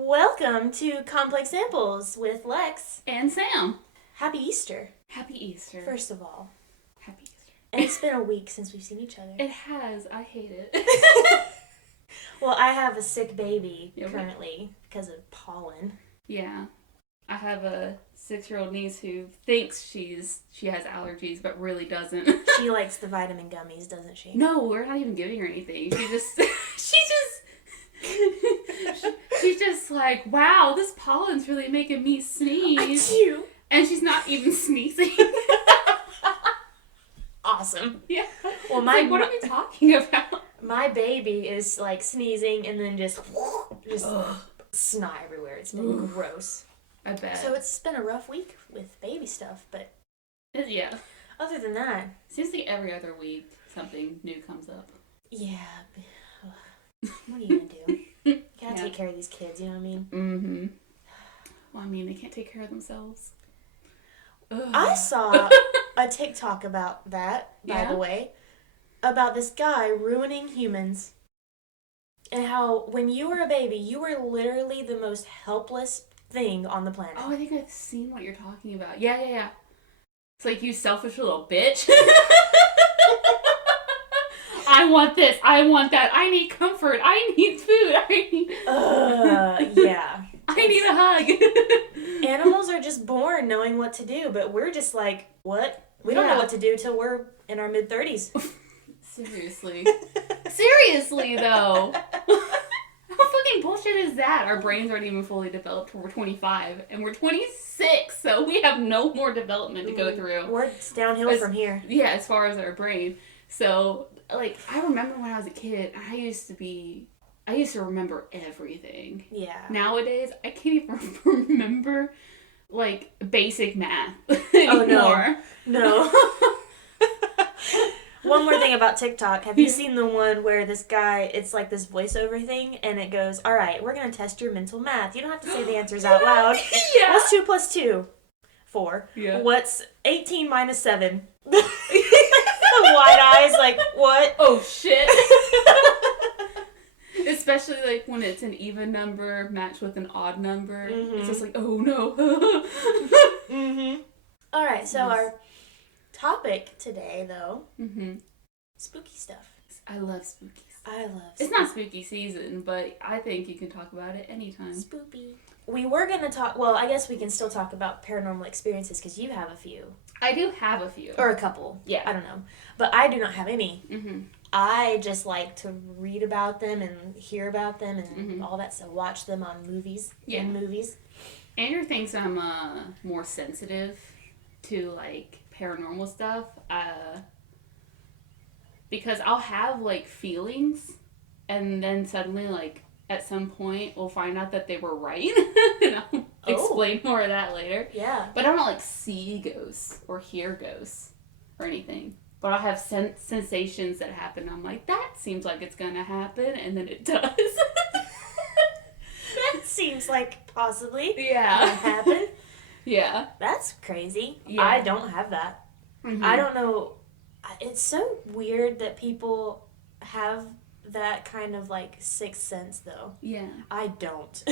Welcome to Complex Samples with Lex. And Sam. Happy Easter. Happy Easter. First of all. Happy Easter. And it's been a week since we've seen each other. It has. I hate it. Well, I have a sick baby currently because of pollen. Yeah. I have a 6-year-old niece who thinks she has allergies, but really doesn't. She likes the vitamin gummies, doesn't she? No, we're not even giving her anything. She's just like, wow, this pollen's really making me sneeze. You. And she's not even sneezing. Awesome. Yeah. Well, what are we talking about? My baby is like sneezing and then just snot everywhere. It's been gross. I bet. So it's been a rough week with baby stuff, but Yeah. other than that, Seems like every other week something new comes up. yeah. What are you gonna do? You gotta take care of these kids, you know what I mean? Mm-hmm. Well, I mean, they can't take care of themselves. Ugh. I saw a TikTok about that, by the way, about this guy ruining humans. And how when you were a baby, you were literally the most helpless thing on the planet. Oh, I think I've seen what you're talking about. Yeah. It's like, you selfish little bitch. I want this. I want that. I need comfort. I need food. Yeah. I need a hug. Animals are just born knowing what to do, but we're just like, what? We don't know what to do till we're in our mid-30s. Seriously. Seriously, though. How fucking bullshit is that? Our brains aren't even fully developed till we're 25, and we're 26, so we have no more development to go through. We're downhill from here. Yeah, as far as our brain. So, like, I remember when I was a kid, I used to remember everything. Yeah. Nowadays, I can't even remember, like, basic math anymore. Oh, no. One more thing about TikTok. Have you seen the one where this guy, it's like this voiceover thing, and it goes, all right, we're going to test your mental math. You don't have to say the answers out loud. Yeah. What's 2 plus 2? 4. Yeah. What's 18 minus 7? The wide eyes, like, what? Oh, shit. Especially, like, when it's an even number matched with an odd number. Mm-hmm. It's just like, oh, no. Mm-hmm. All right, so our topic today, though, spooky stuff. I love spooky stuff. I love It's not spooky season, but I think you can talk about it anytime. Spoopy. We were going to talk, well, I guess we can still talk about paranormal experiences because you have a few. I do have a few. Or a couple. Yeah. I don't know. But I do not have any. Mm-hmm. I just like to read about them and hear about them and all that stuff. Watch them on movies. Yeah. In movies. Andrew thinks I'm more sensitive to, like, paranormal stuff. Because I'll have, like, feelings, and then suddenly, like, at some point, we'll find out that they were right. And I'll explain more of that later. Yeah. But I don't, like, see ghosts or hear ghosts or anything. But I'll have sensations that happen. I'm like, that seems like it's going to happen. And then it does. That seems like possibly Yeah. gonna happen. Yeah. That's crazy. Yeah. I don't have that. Mm-hmm. I don't know. It's so weird that people have that kind of, like, sixth sense, though. Yeah. I don't.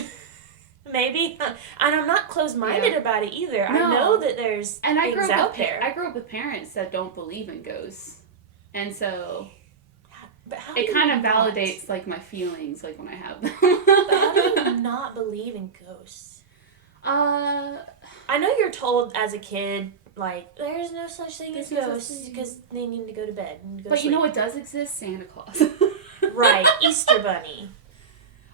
Maybe. And I'm not closed-minded about it either. No. I know that there's things out there. I grew up with parents that don't believe in ghosts. And so but how it kind of validates, like, my feelings, like, when I have them. But how do you not believe in ghosts? I know you're told as a kid, like, there's no such thing as ghosts because they need to go to bed and go to sleep. You know what does exist? Santa Claus. Right. Easter Bunny.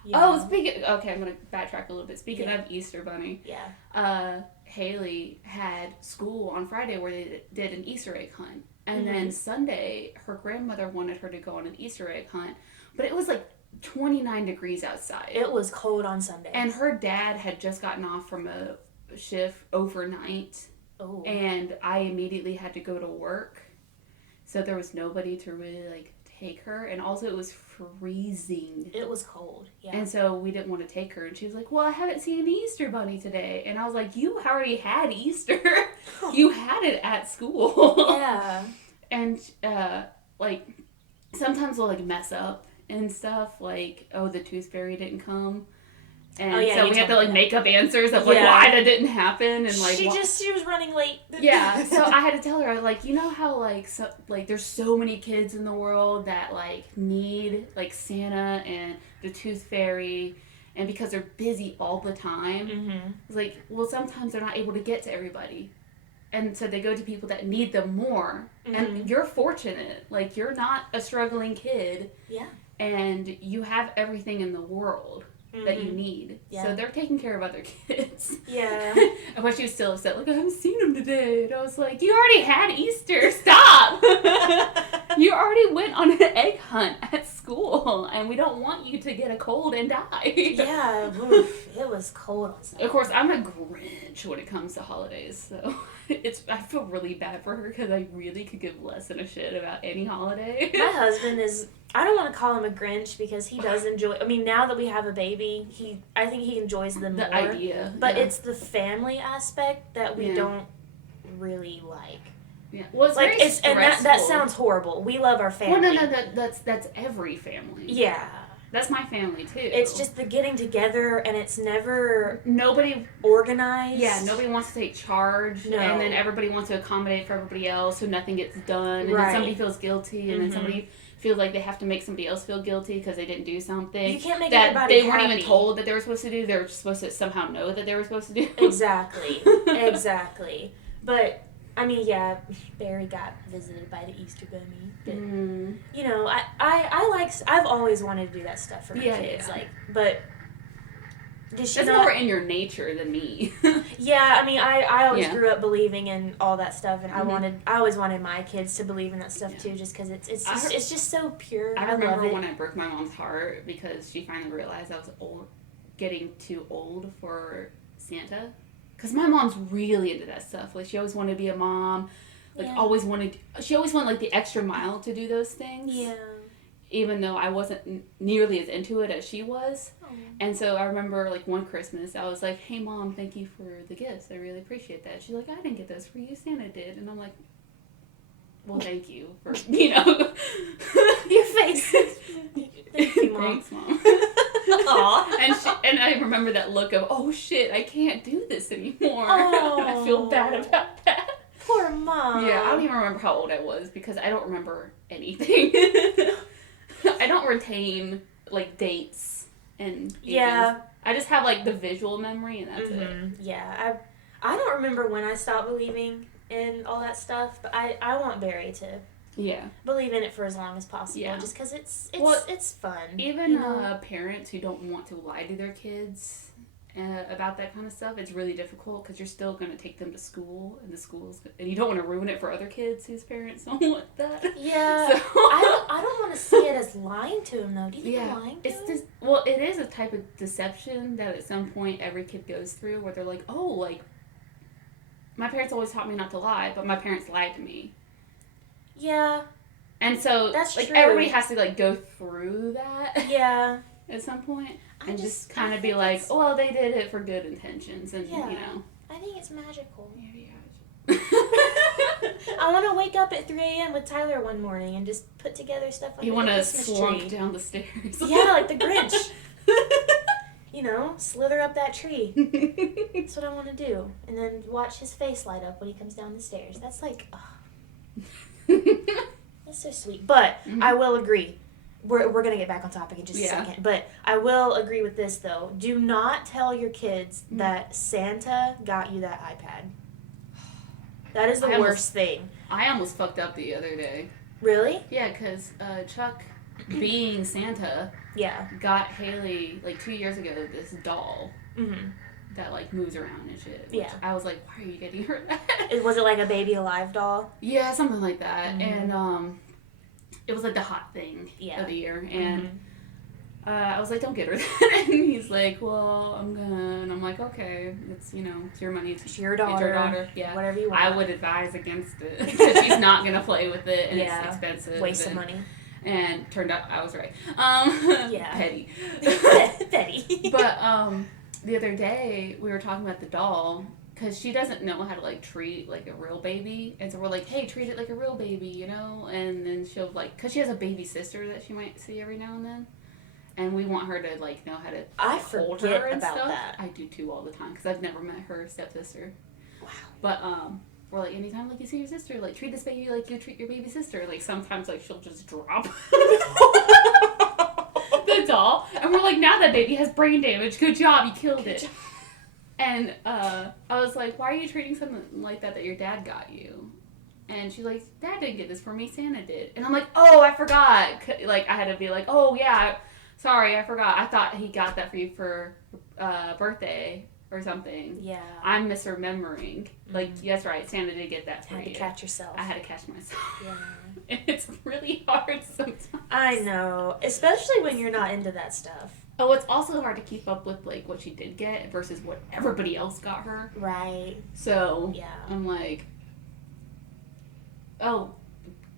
Yeah. Oh, okay, I'm going to backtrack a little bit. Speaking of Easter Bunny. Yeah. Haley had school on Friday where they did an Easter egg hunt. And then Sunday, her grandmother wanted her to go on an Easter egg hunt. But it was like 29 degrees outside. It was cold on Sunday. And her dad had just gotten off from a shift overnight. Oh. And I immediately had to go to work. So there was nobody to really, like, take her. And also it was freezing. It was cold, yeah. And so we didn't want to take her. And she was like, well, I haven't seen an Easter Bunny today. And I was like, you already had Easter. You had it at school. Yeah. And, like, sometimes we'll, like, mess up and stuff. Like, oh, the tooth fairy didn't come. And so we had to, like, make up answers of, like, why that didn't happen. And, like, she was running late. Yeah, so I had to tell her, I was like, you know how, like, there's so many kids in the world that, like, need, like, Santa and the Tooth Fairy, and because they're busy all the time, it's like, well, sometimes they're not able to get to everybody. And so they go to people that need them more. And you're fortunate. Like, you're not a struggling kid. Yeah. And you have everything in the world that you need. Yeah. So they're taking care of other kids. Yeah. But she was still upset. Like, I haven't seen them today. And I was like, you already had Easter. Stop. You already went on an egg hunt at school. And we don't want you to get a cold and die. Yeah. Oof, it was cold on Sunday. Of course, I'm a Grinch when it comes to holidays. So I feel really bad for her because I really could give less than a shit about any holiday. My husband is... I don't want to call him a Grinch because he does enjoy... I mean, now that we have a baby, I think he enjoys them more. The idea. But it's the family aspect that we don't really like. Yeah. Well, it's like, very stressful. And that sounds horrible. We love our family. Well, no, that's every family. Yeah. That's my family, too. It's just the getting together, and it's never... Nobody... organized. Yeah, nobody wants to take charge. No. And then everybody wants to accommodate for everybody else, so nothing gets done. And then somebody feels guilty, and then somebody feels like they have to make somebody else feel guilty because they didn't do something. You can't make that everybody they weren't happy. even told that they were supposed to do. They were supposed to somehow know that they were supposed to do. Exactly. Exactly. But... I mean, yeah, Barry got visited by the Easter Bunny. But, you know, I've always wanted to do that stuff for my kids. Yeah. Like, but did she That's more in your nature than me. Yeah, I mean, I always grew up believing in all that stuff, and I always wanted my kids to believe in that stuff too, just because it's just so pure. I remember when I broke my mom's heart because she finally realized I was getting too old for Santa. Because my mom's really into that stuff. Like, she always wanted to be a mom. Like, she always wanted, like, the extra mile to do those things. Yeah. Even though I wasn't nearly as into it as she was. Oh. And so I remember, like, one Christmas, I was like, hey, Mom, thank you for the gifts. I really appreciate that. She's like, I didn't get those for you. Santa did. And I'm like, well, thank you for, you know. Your face. Thank you, Mom. Thanks, Mom. And I remember that look of, oh shit, I can't do this anymore. Oh. I feel bad about that. Poor Mom. Yeah, I don't even remember how old I was because I don't remember anything. I don't retain, like, dates and ages. Yeah. I just have, like, the visual memory and that's it. Yeah, I don't remember when I stopped believing in all that stuff, but I want Barry to believe in it for as long as possible, just because it's fun. Even you know? Parents who don't want to lie to their kids about that kind of stuff, it's really difficult because you're still going to take them to school, and you don't want to ruin it for other kids whose parents don't want that. Yeah, so. I don't want to see it as lying to them though. Do you think lying to them? Well, it is a type of deception that at some point every kid goes through where they're like, oh, like, my parents always taught me not to lie, but my parents lied to me. Yeah. And so, that's like, true. Everybody has to, like, go through that. Yeah. At some point. And just kind of be like, oh, well, they did it for good intentions. And, you know. I think it's magical. Yeah. I want to wake up at 3 a.m. with Tyler one morning and just put together stuff like you want to slunk down the stairs. Yeah, like the Grinch. You know, slither up that tree. That's what I want to do. And then watch his face light up when he comes down the stairs. That's like, that's so sweet. But I will agree. We're going to get back on topic in just a second. But I will agree with this, though. Do not tell your kids that Santa got you that iPad. That is the worst thing. I almost fucked up the other day. Really? Yeah, because Chuck, being Santa, got Haley, like, 2 years ago, this doll that, like, moves around and shit. Which I was like, why are you getting her that? Was it like a Baby Alive doll? Yeah, something like that. And it was, like, the hot thing of the year. And I was like, don't get her that. And he's like, well, I'm gonna. And I'm like, okay, it's, you know, it's your money. It's your daughter. It's your daughter. Yeah. Whatever you want. I would advise against it because she's not gonna play with it and it's expensive. Waste of money. And turned out I was right. Petty. Petty. But the other day we were talking about the doll because she doesn't know how to, like, treat, like, a real baby. And so we're like, hey, treat it like a real baby, you know? And then she'll, like, because she has a baby sister that she might see every now and then. And we want her to, like, know how to I hold forget her and about stuff. that. I do, too, all the time, because I've never met her stepsister. Wow. But, we're like, anytime, like, you see your sister, like, treat this baby like you treat your baby sister. Like, sometimes, like, she'll just drop the doll. And we're like, now that baby has brain damage. Good job. You killed it. And I was like, why are you treating something like that your dad got you? And she's like, Dad didn't get this for me, Santa did. And I'm like, oh, I forgot. Like, I had to be like, oh, yeah, sorry, I forgot. I thought he got that for you for birthday or something. Yeah. I'm misremembering. Like, that's right, Santa did get that for you. Had to catch yourself. I had to catch myself. Yeah. And it's really hard sometimes. I know. Especially when you're not into that stuff. Oh, it's also hard to keep up with, like, what she did get versus what everybody else got her. Right. So, yeah. I'm like, oh,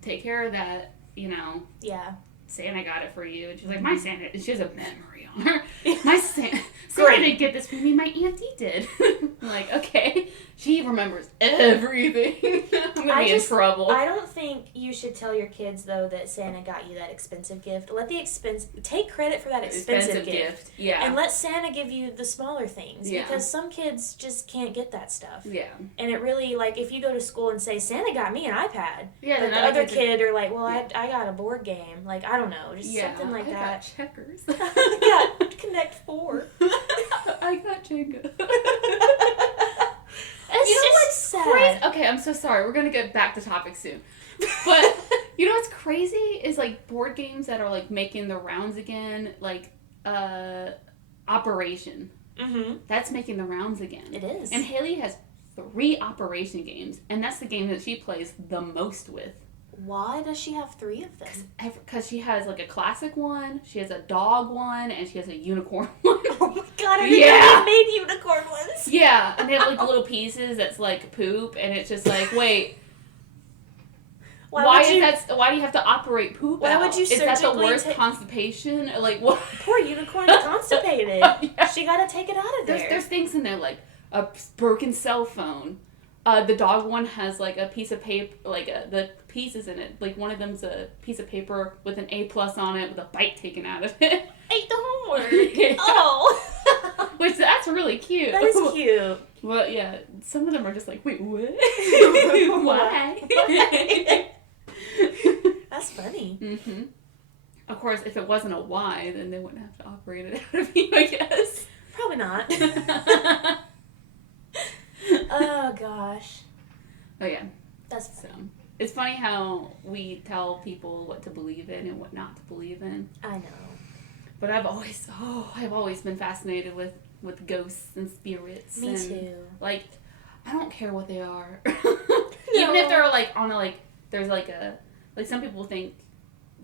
take care of that, you know. Yeah. Santa got it for you. And she's like, my Santa, she has a memory on her. My Santa didn't get this for me, my auntie did. I'm like, okay. She remembers everything. I'm going to be in trouble. I don't think you should tell your kids, though, that Santa got you that expensive gift. Take credit for that expensive gift. Yeah. And let Santa give you the smaller things. Yeah. Because some kids just can't get that stuff. Yeah. And it really, like, if you go to school and say, Santa got me an iPad. Yeah. But the other kid are like, well, I got a board game. Like, I don't know. Just something like that. I got checkers. I got Connect 4. I got Jenga. It's just sad. Crazy? Okay, I'm so sorry. We're going to get back to topic soon. But, you know what's crazy is, like, board games that are, like, making the rounds again. Like, Operation. Mm-hmm. That's making the rounds again. It is. And Haley has 3 Operation games. And that's the game that she plays the most with. Why does she have 3 of them? Because she has, like, a classic one, she has a dog one, and she has a unicorn one. Oh my god, I didn't know they made unicorn ones. Yeah, and they have, like, little pieces that's, like, poop, and it's just like, wait, why do you have to operate poop Why out? would you Is that the surgically worst constipation? Like, what? Poor unicorn's constipated. Yeah. She gotta take it out of there. There's things in there, like a broken cell phone. The dog one has, like, a piece of paper, like, the pieces in it. Like, one of them's a piece of paper with an A+ on it with a bite taken out of it. Ate the homework. Yeah. Oh. Which, that's really cute. That is cute. Well, yeah, some of them are just like, wait, what? Why? That's funny. Mm-hmm. Of course, if it wasn't a why, then they wouldn't have to operate it out of you, I guess. Probably not. Oh, gosh. Oh, yeah. That's So, funny. it's funny how we tell people what to believe in and what not to believe in. I know. But I've always been fascinated with ghosts and spirits. Me too. Like, I don't care what they are. Even if they're, like, on a, like, there's, like, some people think,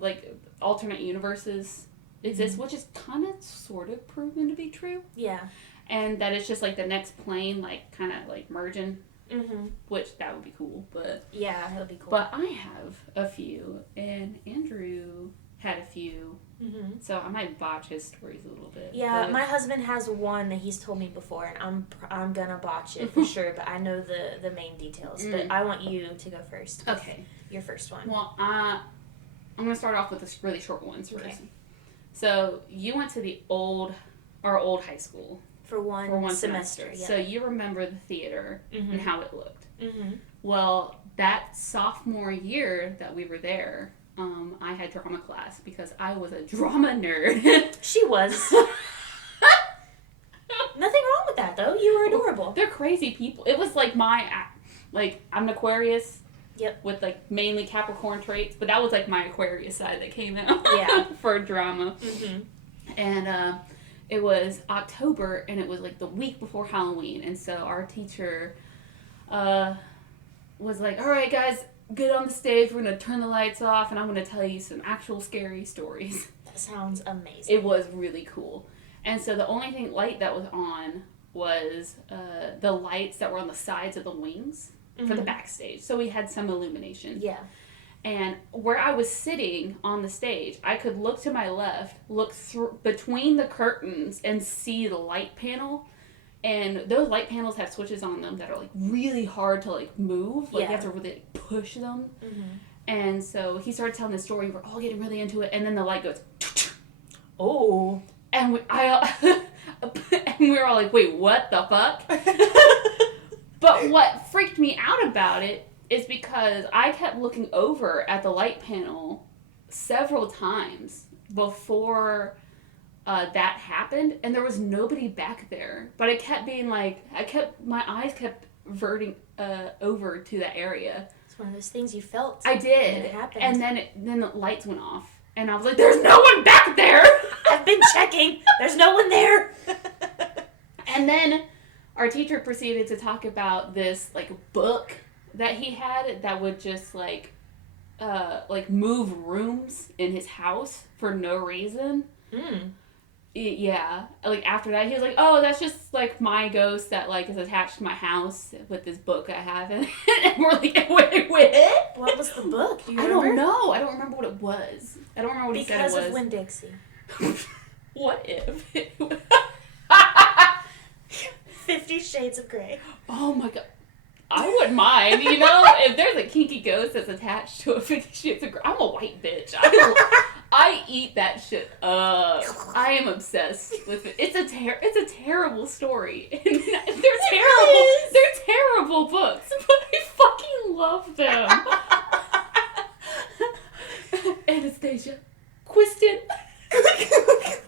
like, alternate universes exist, which is kind of sort of proven to be true. Yeah. And that it's just, like, the next plane, like, kind of, like, merging. Mm-hmm. Which, that would be cool, but... Yeah, that would be cool. But I have a few, and Andrew had a few, so I might botch his stories a little bit. Yeah, but... my husband has one that he's told me before, and I'm gonna botch it for sure, but I know the main details. But I want you to go first. Okay. Your first one. Well, I'm going to start off with the really short ones first. Okay. So, you went to our old high school. For one semester. Yeah. So, you remember the theater and how it looked. Mm-hmm. Well, that sophomore year that we were there, I had drama class because I was a drama nerd. She was. Nothing wrong with that, though. You were adorable. They're crazy people. It was like I'm an Aquarius. Yep. With, like, mainly Capricorn traits, but that was, like, my Aquarius side that came out. Yeah. For drama. Mm-hmm. And, it was October, and it was, like, the week before Halloween, and so our teacher, was like, all right, guys, get on the stage, we're going to turn the lights off, and I'm going to tell you some actual scary stories. That sounds amazing. It was really cool. And so the only light that was on was, the lights that were on the sides of the wings. For the backstage. So we had some illumination. Yeah. And where I was sitting on the stage, I could look to my left, look through between the curtains and see the light panel. And those light panels have switches on them that are, like, really hard to, like, move. Like, you have to really, like, push them. Mm-hmm. And so he started telling the story. We're all getting really into it. And then the light goes... Oh. And and we were all like, wait, what the fuck? But what freaked me out about it is because I kept looking over at the light panel several times before that happened, and there was nobody back there. But I kept being like, my eyes kept verting over to that area. It's one of those things you felt. I did. And it happened. And then the lights went off. And I was like, there's no one back there! I've been checking. There's no one there. And then our teacher proceeded to talk about this, like, book that he had that would just, like move rooms in his house for no reason. Yeah. Like, after that, he was like, oh, that's just, like, my ghost that, like, is attached to my house with this book I have in it. And we're like, wait. What was the book? Do you I remember? don't know. I don't remember what it was. I don't remember what he said it was. Because of Winn-Dixie. What if? 50 Shades of Grey. Oh my god. I wouldn't mind, you know? If there's a kinky ghost that's attached to a 50 Shades of Grey, I'm a white bitch. I eat that shit up. I am obsessed with it. It's a terrible story. And they're terrible. They're terrible books, but I fucking love them. Anastasia. Quiston.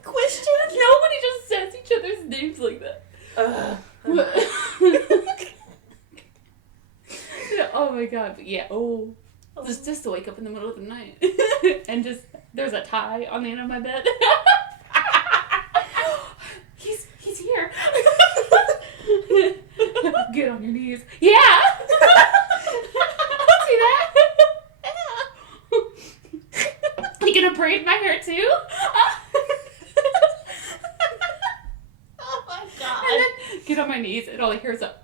Question? Nobody just says each other's names like that. Oh my god, but yeah, just to wake up in the middle of the night and just, there's a tie on the end of my bed. He's here. Get on your knees. Yeah! See that? You gonna braid my hair too? Oh my god. And then get on my knees and all I hear is a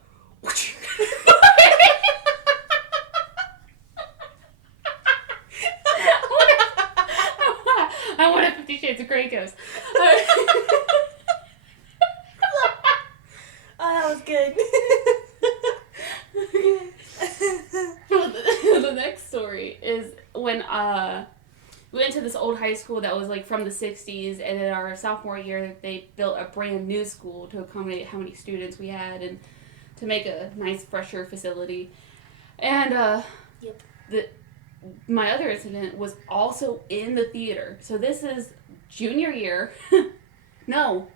I want a 50 Shades of Grey ghost. Oh, that was good. The next story is when we went to this old high school that was like from the 60s, and in our sophomore year they built a brand new school to accommodate how many students we had and to make a nice fresher facility. And my other incident was also in the theater. So this is junior year. No,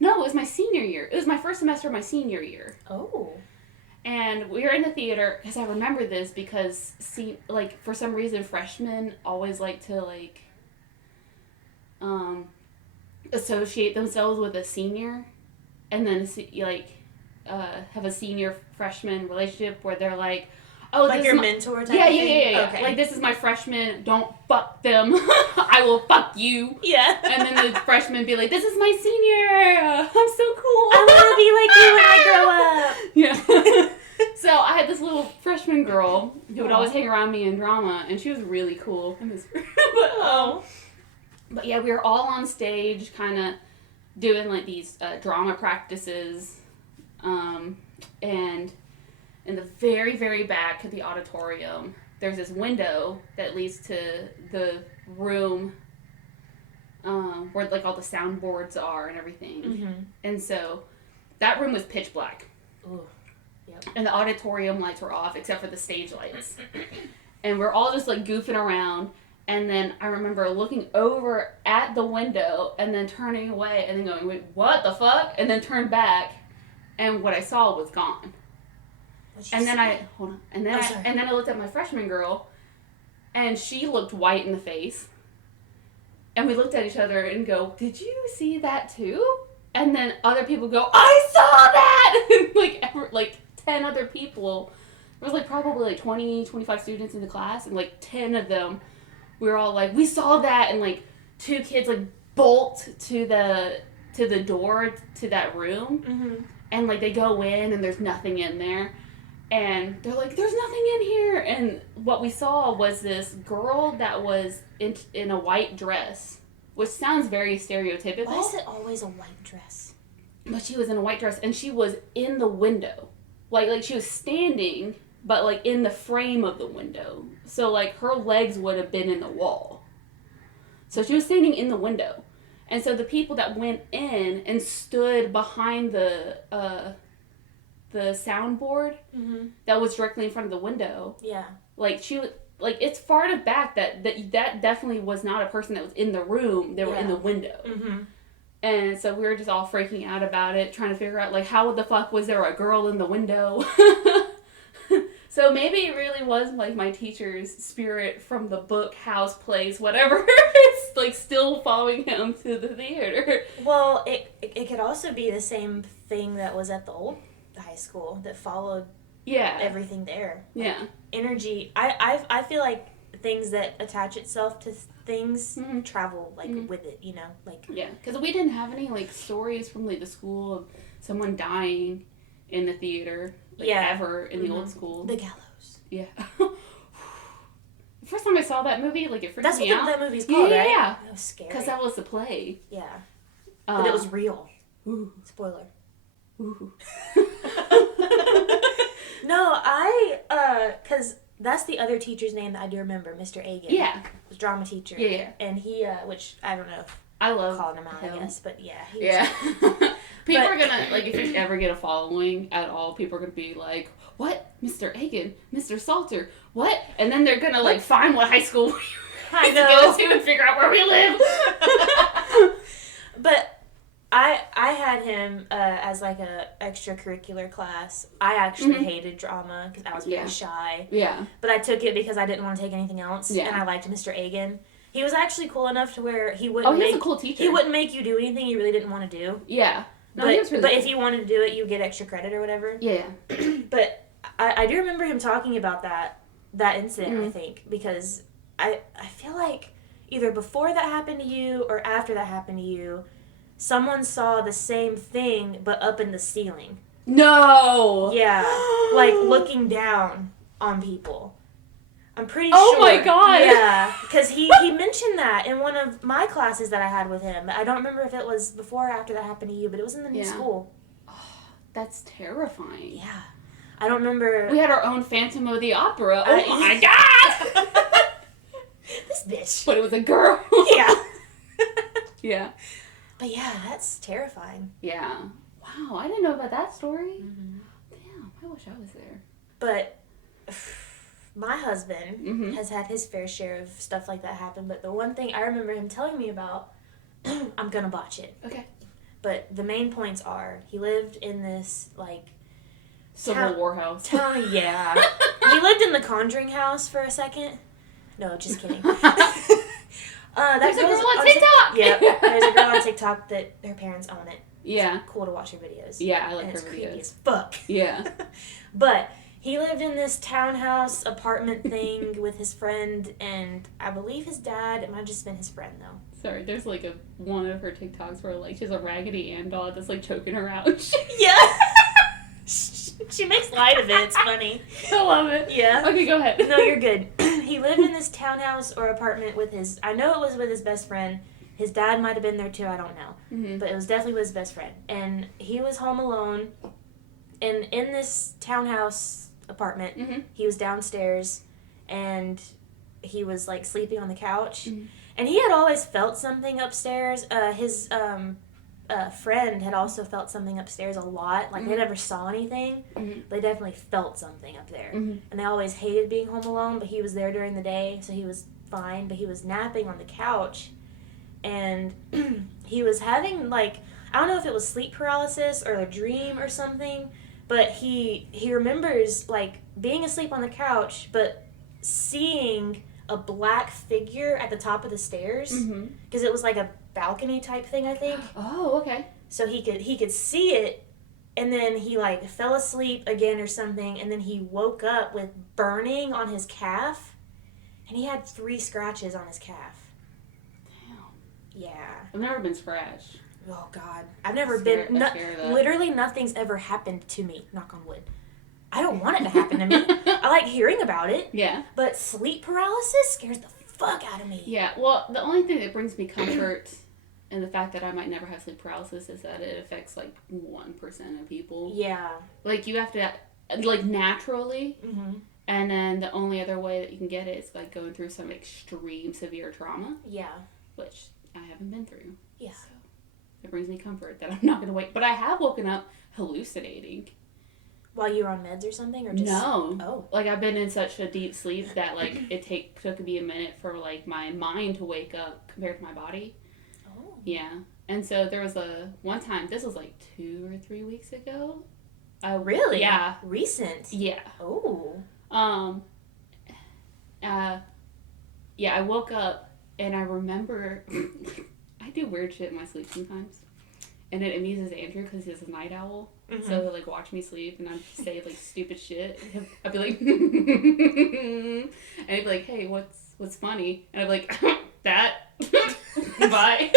it was my senior year. It was my first semester of my senior year. Oh. And we were in the theater, because I remember this because, for some reason, freshmen always like to, associate themselves with a senior, and then, have a senior-freshman relationship where they're like, oh, like this your is mentor type yeah, of yeah, thing? yeah, yeah. Okay. Like, this is my freshman, don't fuck them. I will fuck you. Yeah. And then the freshman be like, this is my senior. I'm so cool. I want to be like you when I grow up. Yeah. So I had this little freshman girl who would always hang around me in drama, and she was really cool. I miss her. But yeah, we were all on stage kind of doing like these drama practices. And in the very, very back of the auditorium, there's this window that leads to the room where like all the soundboards are and everything. Mm-hmm. And so that room was pitch black. Ooh. Yep. And the auditorium lights were off except for the stage lights. And we're all just like goofing around. And then I remember looking over at the window and then turning away and then going, wait, what the fuck? And then turned back, and what I saw was gone. And then I looked at my freshman girl, and she looked white in the face. And we looked at each other and go, did you see that too? And then other people go, I saw that! like 10 other people. There was like probably like 20, 25 students in the class, and like 10 of them, we were all like, we saw that, and like 2 kids like bolt to the door to that room. Mm-hmm. And like they go in and there's nothing in there. And they're like, there's nothing in here. And what we saw was this girl that was in a white dress, which sounds very stereotypical. Why is it always a white dress? But she was in a white dress, and she was in the window. Like she was standing, but like in the frame of the window. So like her legs would have been in the wall. So she was standing in the window. And so the people that went in and stood behind the soundboard that was directly in front of the window. Yeah. Like, it's far enough back that definitely was not a person that was in the room. They were in the window. Mm-hmm. And so we were just all freaking out about it, trying to figure out, like, how the fuck was there a girl in the window? So maybe it really was, like, my teacher's spirit from the book, house, place, whatever. It's, like, still following him to the theater. Well, it could also be the same thing that was at the old high school that followed everything there. Like, energy. I feel like things that attach itself to things travel, like, with it, you know? Like, yeah, because we didn't have any, like, stories from, like, the school of someone dying in the theater. Like, ever in the old school. The gallows. Yeah. The first time I saw that movie, like, it freaked me out. That's what that movie's called, right? Yeah. That was scary. Because that was the play. Yeah. But it was real. Ooh. Spoiler. Ooh. No, because that's the other teacher's name that I do remember, Mr. Agan. Yeah. Was drama teacher. Yeah. And he, which I don't know if I love calling him out, I guess, but yeah. People are gonna, like, if you ever get a following at all, people are gonna be like, what? Mr. Agan? Mr. Salter? What? And then they're gonna, like, find what high school I to go to and figure out where we live. But I had him as, like, a extracurricular class. I actually hated drama because I was very shy. Yeah. But I took it because I didn't want to take anything else. Yeah. And I liked Mr. Agan. He was actually cool enough to where he wouldn't was a cool teacher. He wouldn't make you do anything you really didn't want to do. Yeah. No, but really cool. if you wanted to do it, you get extra credit or whatever. Yeah. But I do remember him talking about that incident, I think, because I feel like either before that happened to you or after that happened to you, someone saw the same thing but up in the ceiling. No! Yeah. Like looking down on people. I'm pretty sure. Oh my god! Yeah, because he mentioned that in one of my classes that I had with him. I don't remember if it was before or after that happened to you, but it was in the new school. Oh, that's terrifying. Yeah. I don't remember. We had our own Phantom of the Opera. Oh my god! This bitch. But it was a girl. Yeah. Yeah. But yeah, that's terrifying. Yeah. Wow, I didn't know about that story. Mm-hmm. Damn, I wish I was there. But my husband has had his fair share of stuff like that happen, but the one thing I remember him telling me about, I'm gonna botch it. Okay. But the main points are, he lived in this, like... Civil War house. Yeah. He lived in the Conjuring house for a second. No, just kidding. There's a girl on TikTok! Yeah, there's a girl on TikTok that her parents own it. Yeah. It's cool to watch her videos. Yeah, I like and her it's videos. creepy as fuck. Yeah. But he lived in this townhouse apartment thing with his friend, and I believe his dad. It might have just been his friend, though. Sorry, there's like one of her TikToks where like she has a Raggedy Ann doll that's like choking her out. Yeah. She makes light of it. It's funny. I love it. Yeah. Okay, go ahead. No, you're good. He lived in this townhouse or apartment with his... I know it was with his best friend. His dad might have been there too. I don't know. Mm-hmm. But it was definitely with his best friend. And he was home alone. And in this townhouse apartment, he was downstairs. And he was, like, sleeping on the couch. Mm-hmm. And he had always felt something upstairs. His friend had also felt something upstairs a lot. Like, they never saw anything. They definitely felt something up there. And they always hated being home alone, but he was there during the day, so he was fine. But he was napping on the couch, and he was having, like, I don't know if it was sleep paralysis or a dream or something, but he remembers, like, being asleep on the couch, but seeing a black figure at the top of the stairs, because it was like a balcony type thing, I think. Oh, okay. So he could see it, and then he like fell asleep again or something, and then he woke up with burning on his calf, and he had 3 scratches on his calf. Damn. Yeah. I've never been scratched. Oh God, I've never been. Literally, nothing's ever happened to me. Knock on wood. I don't want it to happen to me. I like hearing about it. Yeah. But sleep paralysis scares the fuck out of me. Yeah. Well, the only thing that brings me comfort in the fact that I might never have sleep paralysis is that it affects like 1% of people. Yeah. Like you have to, like naturally. And then the only other way that you can get it is like going through some extreme severe trauma. Yeah. which I haven't been through. Yeah. So it brings me comfort that I'm not going to wake. But I have woken up hallucinating. While you were on meds or something? Or just... No. Oh. Like, I've been in such a deep sleep that, like, it took me a minute for, like, my mind to wake up compared to my body. Oh. Yeah. And so there was one time, this was, like, 2 or 3 weeks ago. Really? Yeah. Recent? Yeah. Oh. Yeah, I woke up and I remember, I do weird shit in my sleep sometimes. And it amuses Andrew because he's a night owl. Mm-hmm. So he'll, like, watch me sleep and I'd say, like, stupid shit. I'd be like, and he'd be like, hey, what's funny? And I'd be like, that. Bye.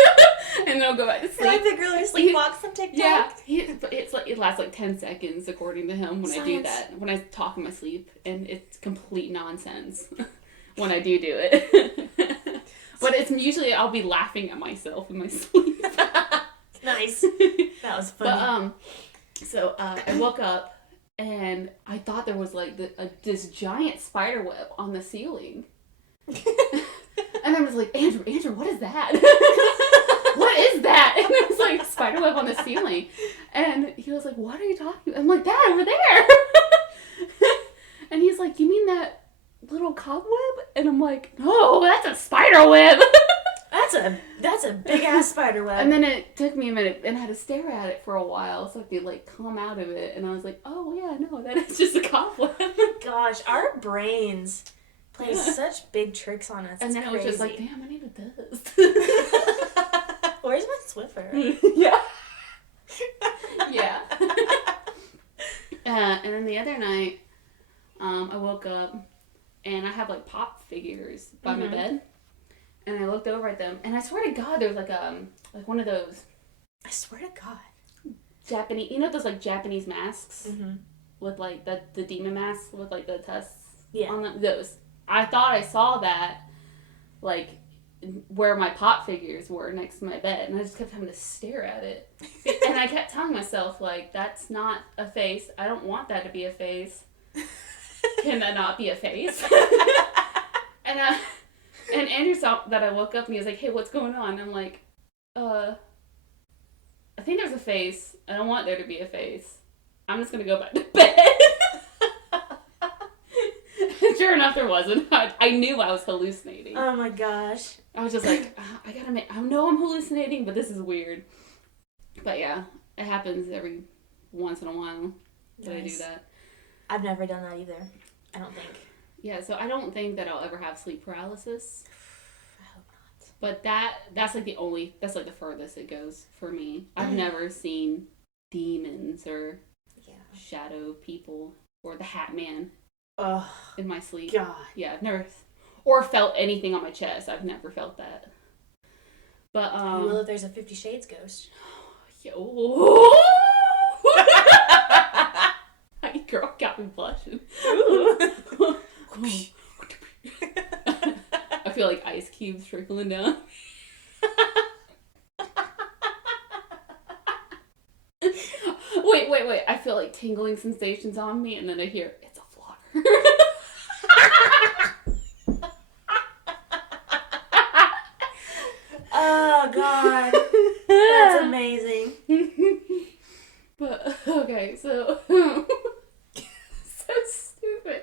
And then I'll go back to sleep. Like the girl who sleepwalks on TikTok? Yeah. It lasts, like, 10 seconds, according to him, when I do that. When I talk in my sleep. And it's complete nonsense when I do it. But it's usually I'll be laughing at myself in my sleep. Nice. That was funny. But, so I woke up and I thought there was like this giant spider web on the ceiling. And I was like, Andrew, what is that? What is that? And there was like a spider web on the ceiling. And he was like, what are you talking about? I'm like, that over there. And he's like, you mean that little cobweb? And I'm like, no, that's a spider web. That's a big ass spider web. And then it took me a minute and I had to stare at it for a while so I could like come out of it. And I was like, oh yeah, no, that is just a cobweb. Gosh, our brains play such big tricks on us. And then crazy. It was just like, damn, I need a dust. Where's my Swiffer? Yeah. Yeah. And then the other night, I woke up and I have like pop figures by my bed. And I looked over at them, and I swear to God, there's like one of those. I swear to God. Japanese, you know those like Japanese masks with like the demon masks with like the tusks on them. Those. I thought I saw that, like where my pop figures were next to my bed, and I just kept having to stare at it. And I kept telling myself like, that's not a face. I don't want that to be a face. Can that not be a face? And Andrew saw that I woke up and he was like, hey, what's going on? And I'm like, I think there's a face. I don't want there to be a face. I'm just going to go back to bed. And sure enough, there wasn't. I knew I was hallucinating. Oh my gosh. I was just like, I know I'm hallucinating, but this is weird. But yeah, it happens every once in a while that I do that. I've never done that either. I don't think. Yeah, so I don't think that I'll ever have sleep paralysis. I hope not. But that's like that's like the furthest it goes for me. I've never seen demons or shadow people or the Hat Man in my sleep. God. Yeah, I've never, or felt anything on my chest. I've never felt that. But you will if there's a 50 Shades ghost. Yo. Girl got me blushing. I feel like ice cubes trickling down. Wait. I feel like tingling sensations on me, and then I hear, it's a flotter. Oh, God. That's amazing. But, okay, so... So stupid.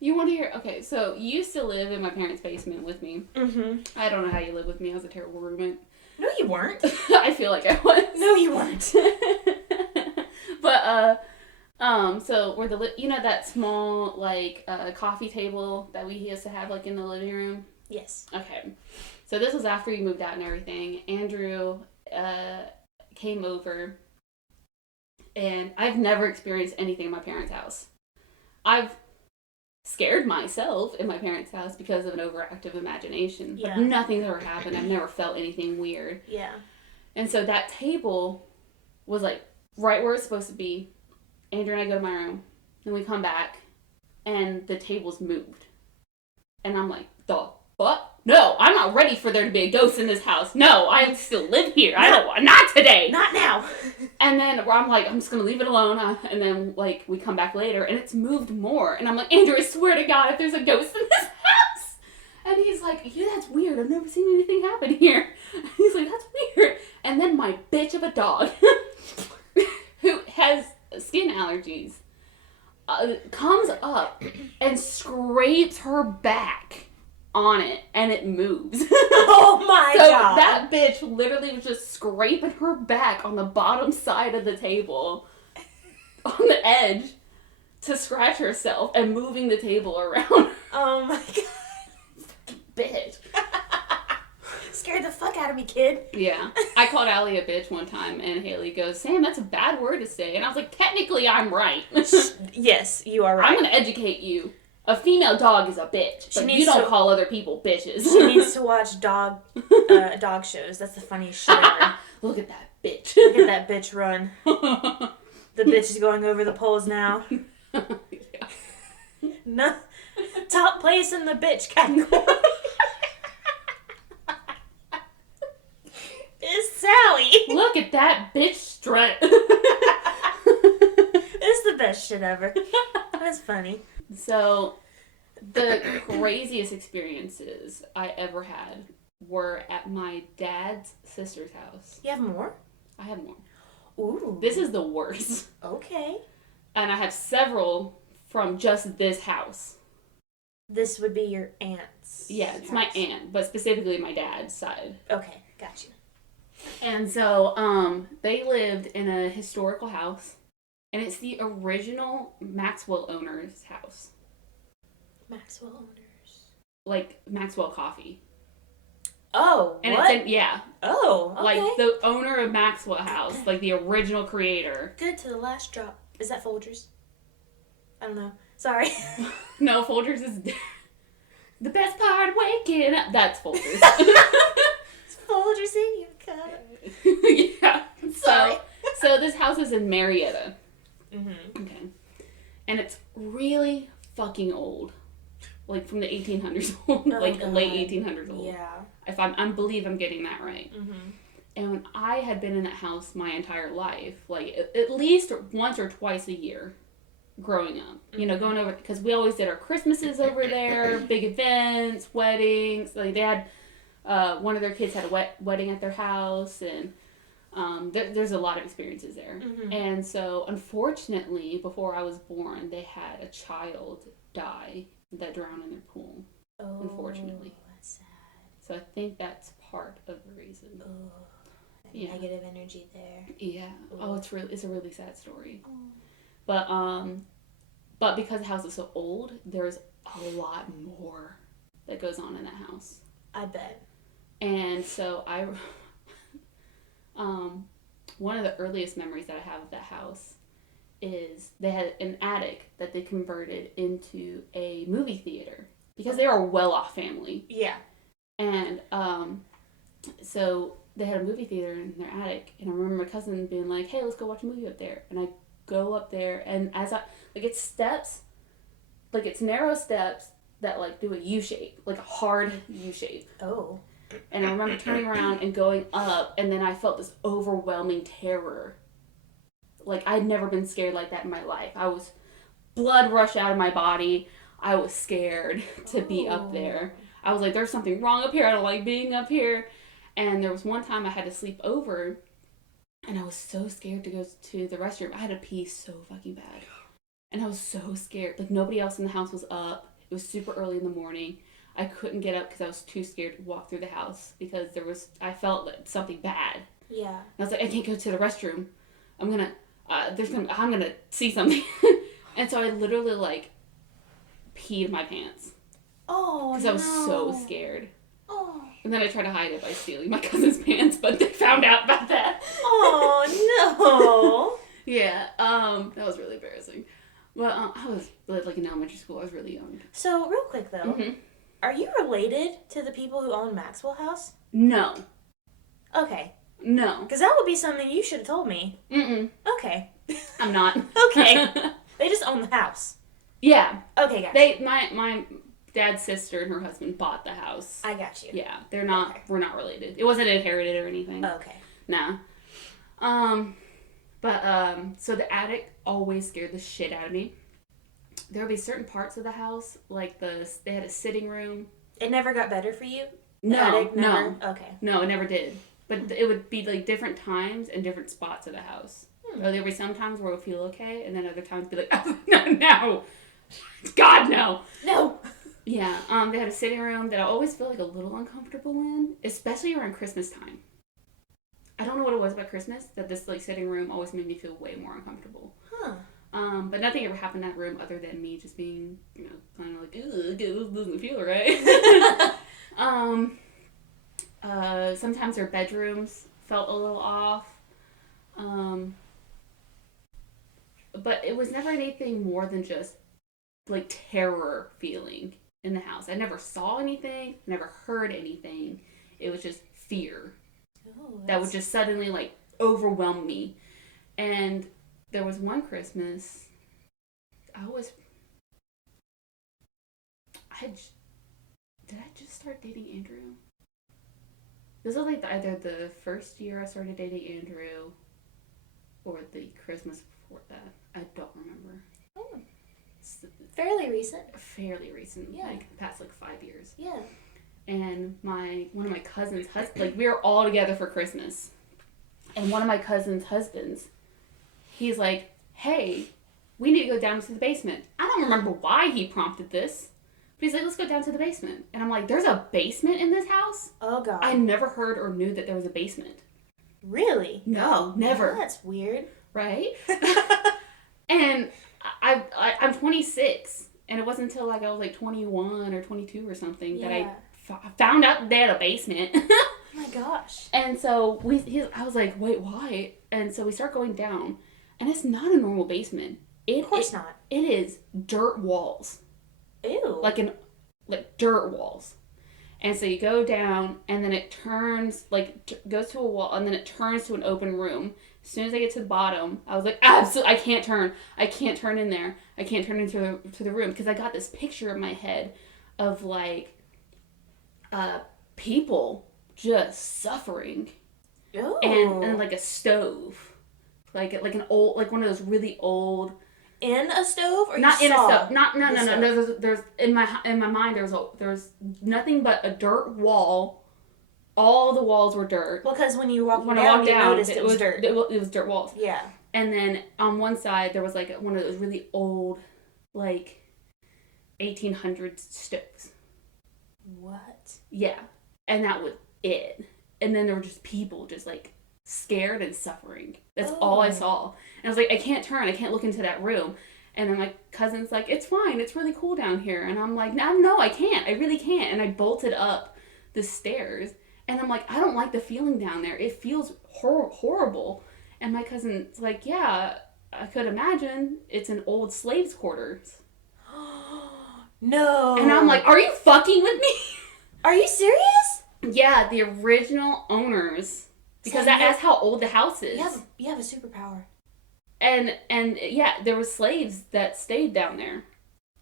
You want to hear... Okay, so you used to live in my parents' basement with me. Mm-hmm. I don't know how you live with me. I was a terrible roommate. No, you weren't. I feel like I was. No, you weren't. But, so where that small, like, coffee table that we used to have, like, in the living room? Yes. Okay. So this was after we moved out and everything. Andrew, came over, and I've never experienced anything in my parents' house. I've scared myself in my parents' house because of an overactive imagination. Yeah. But nothing's ever happened. I've never felt anything weird. Yeah. And so that table was like right where it's supposed to be. Andrew and I go to my room. Then we come back and the table's moved. And I'm like, the fuck? No, I'm not ready for there to be a ghost in this house. No, I still live here. I don't want, not today. Not now. And then I'm like, I'm just going to leave it alone. And then, like, we come back later, and it's moved more. And I'm like, Andrew, I swear to God, if there's a ghost in this house. And he's like, yeah, that's weird. I've never seen anything happen here. And he's like, that's weird. And then my bitch of a dog, who has skin allergies, comes up and scrapes her back on it, and it moves. Oh my god. So that bitch literally was just scraping her back on the bottom side of the table, on the edge, to scratch herself and moving the table around. Oh my god. Bitch. Scared the fuck out of me, kid. Yeah. I called Allie a bitch one time, and Haley goes, Sam, that's a bad word to say. And I was like, technically, I'm right. Yes, you are right. I'm going to educate you. A female dog is a bitch, but you don't call other people bitches. She needs to watch dog shows. That's the funniest shit ever. Look at that bitch. Look at that bitch run. The bitch is going over the poles now. Yeah. No, top place in the bitch category is Sally. Look at that bitch strut. It's the best shit ever. That's funny. So, the craziest experiences I ever had were at my dad's sister's house. You have more? I have more. Ooh. This is the worst. Okay. And I have several from just this house. This would be your aunt's. Yeah, it's my aunt, but specifically my dad's side. Okay, got you. And so, they lived in a historical house, and it's the original Maxwell owner's house. Maxwell owners. Like Maxwell Coffee. Oh, And what? it's in, yeah. Oh, okay. Like the owner of Maxwell House, like the original creator. Good to the last drop. Is that Folgers? I don't know. Sorry. No, Folgers is the best part of waking up. That's Folgers. It's Folgers in your cup. Yeah. Sorry. So this house is in Marietta. Mm-hmm. Okay. And it's really fucking old. Like from the 1800s old. Oh, like God. late 1800s old. Yeah. If I believe I'm getting that right. Mm-hmm. And when I had been in that house my entire life, like at least once or twice a year growing up, you know, going over, because we always did our Christmases over there, big events, weddings. Like they had, one of their kids had a wedding at their house, and there's a lot of experiences there. Mm-hmm. And so, unfortunately, before I was born, they had a child die that drowned in their pool. Oh, Unfortunately. that's sad. So I think that's part of the reason. Oh, Yeah. negative energy there. Yeah. Ooh. Oh, it's a really sad story. But because the house is so old, there's a lot more that goes on in that house. I bet. And so one of the earliest memories that I have of that house is they had an attic that they converted into a movie theater because they were a well-off family. Yeah. And so they had a movie theater in their attic, and I remember my cousin being like, hey, let's go watch a movie up there. And I go up there, and as I, like, it's steps, like, it's narrow steps that, like, do a U-shape, like a hard U-shape. Oh. And I remember turning around and going up, and then I felt this overwhelming terror. Like, I'd never been scared like that in my life. I was, blood rushed out of my body. I was scared to be up there. I was like, there's something wrong up here. I don't like being up here. And there was one time I had to sleep over, and I was so scared to go to the restroom. I had to pee so fucking bad. And I was so scared. Like, nobody else in the house was up. It was super early in the morning. I couldn't get up because I was too scared to walk through the house because I felt like something bad. Yeah. And I was like, I can't go to the restroom. I'm gonna see something. And so I literally, like, peed my pants. Oh, because I was so scared. Oh. And then I tried to hide it by stealing my cousin's pants, but they found out about that. Oh, no. Yeah, that was really embarrassing. But I was, like, in elementary school. I was really young. So, real quick, though. Mm-hmm. Are you related to the people who own Maxwell House? No. Okay. No. Because that would be something you should have told me. Mm-mm. Okay. I'm not. Okay. They just own the house. Yeah. Okay, gotcha. My dad's sister and her husband bought the house. I got you. Yeah, they're not. Okay. We're not related. It wasn't inherited or anything. Okay. Nah. So the attic always scared the shit out of me. There would be certain parts of the house, like they had a sitting room, It never got better for you? No, no. Okay. No, it never did. But it would be like different times and different spots of the house. Or there would be some times where it would feel okay, and then other times be like, oh, no. God, no. No. Yeah, they had a sitting room that I always feel like a little uncomfortable in, especially around Christmas time. I don't know what it was about Christmas that this like sitting room always made me feel way more uncomfortable. Huh. But nothing ever happened in that room other than me just being, kind of like, ugh, this doesn't feel right. Sometimes their bedrooms felt a little off. But it was never anything more than just like terror feeling in the house. I never saw anything, never heard anything. It was just fear that would just suddenly like overwhelm me. And there was one Christmas, did I just start dating Andrew? This was like either the first year I started dating Andrew or the Christmas before that. I don't remember. Oh. Fairly recent. Fairly recent. Yeah. Like the past like 5 years. Yeah. And one of my cousins' like we were all together for Christmas. And one of my cousin's husbands, he's like, hey, we need to go down to the basement. I don't remember why he prompted this. But he's like, let's go down to the basement. And I'm like, there's a basement in this house? Oh, God. I never heard or knew that there was a basement. Really? No, never. Oh, that's weird. Right? And I'm 26. And it wasn't until like I was like 21 or 22 or something that I found out that they had a basement. Oh, my gosh. And so I was like, wait, why? And so we start going down. And it's not a normal basement. Of course not. It is dirt walls. Ew. Like dirt walls. And so you go down, and then it turns, goes to a wall, and then it turns to an open room. As soon as I get to the bottom, I was like, absolutely, I can't turn. I can't turn in there. I can't turn into the room. Because I got this picture in my head of, people just suffering. Ew. And like a stove. Like an old, like one of those really old... In a stove, or not you in saw a stove? No. stove? There's in my mind. There's nothing but a dirt wall. All the walls were dirt. Well, because when you walked when down, I walked you down, noticed it was dirt. It was dirt walls. Yeah. And then on one side there was like one of those really old, like 1800s stoves. What? Yeah, and that was it. And then there were just people just like scared and suffering. That's all I saw. And I was like, I can't turn. I can't look into that room. And then my cousin's like, it's fine. It's really cool down here. And I'm like, no, I can't. I really can't. And I bolted up the stairs. And I'm like, I don't like the feeling down there. It feels horrible. And my cousin's like, yeah, I could imagine. It's an old slave's quarters. No. And I'm like, are you fucking with me? Are you serious? Yeah, the original owners. Because that's how old the house is. You have a superpower. And yeah, there were slaves that stayed down there.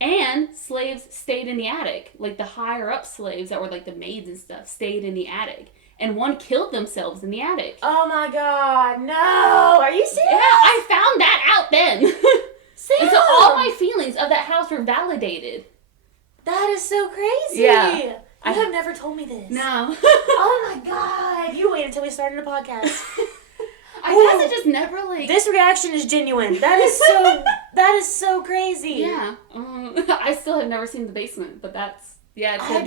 And slaves stayed in the attic. Like the higher up slaves that were like the maids and stuff stayed in the attic. And one killed themselves in the attic. Oh my God, no! Are you serious? Yeah, I found that out then. Sam! And so all my feelings of that house were validated. That is so crazy. Yeah. You have never told me this. No. Oh my God. You wait until we started a podcast. I guess it just never like... This reaction is genuine. That is so crazy. Yeah. I still have never seen the basement, but that's... Yeah, I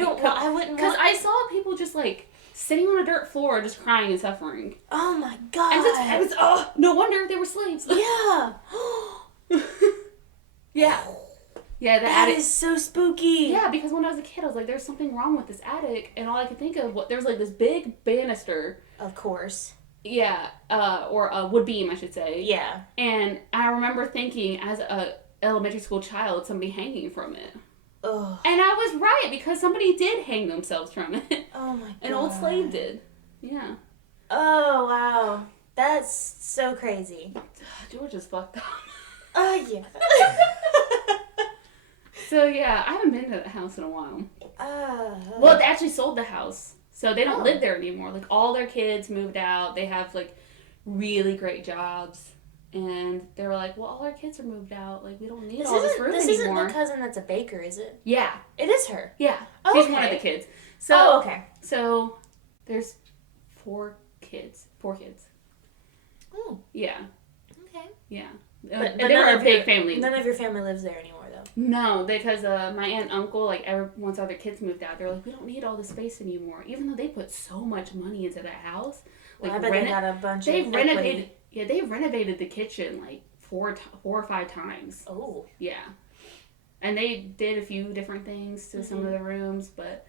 wouldn't... Because I saw people just like sitting on a dirt floor just crying and suffering. Oh my God. And no wonder they were slaves. Yeah. Yeah. Yeah, that is so spooky. Yeah, because when I was a kid, I was like, there's something wrong with this attic. And all I could think of, there was like this big banister. Of course. Yeah, or a wood beam, I should say. Yeah. And I remember thinking, as a elementary school child, somebody hanging from it. Ugh. And I was right, because somebody did hang themselves from it. Oh my God. An old slave did. Yeah. Oh, wow. That's so crazy. George is fucked up. Yeah. So, yeah, I haven't been to that house in a while. Well, they actually sold the house. So they don't live there anymore. Like, all their kids moved out. They have, like, really great jobs. And they were like, well, all our kids are moved out. Like, we don't need This all this room This anymore. isn't the cousin that's a baker, is it? Yeah. It is her. Yeah. Okay. She's one of the kids. So, okay. So, there's 4 kids. 4 kids. Oh. Yeah. Okay. Yeah. But they were a big family. None of your family lives there anymore, though. No, because my aunt and uncle, like, once all their kids moved out, they're like, we don't need all this space anymore. Even though they put so much money into that house. Like, I bet they got a bunch of renovated. equity. Yeah, they renovated the kitchen like 4 or 5 times. Oh. Yeah. And they did a few different things to some of the rooms, but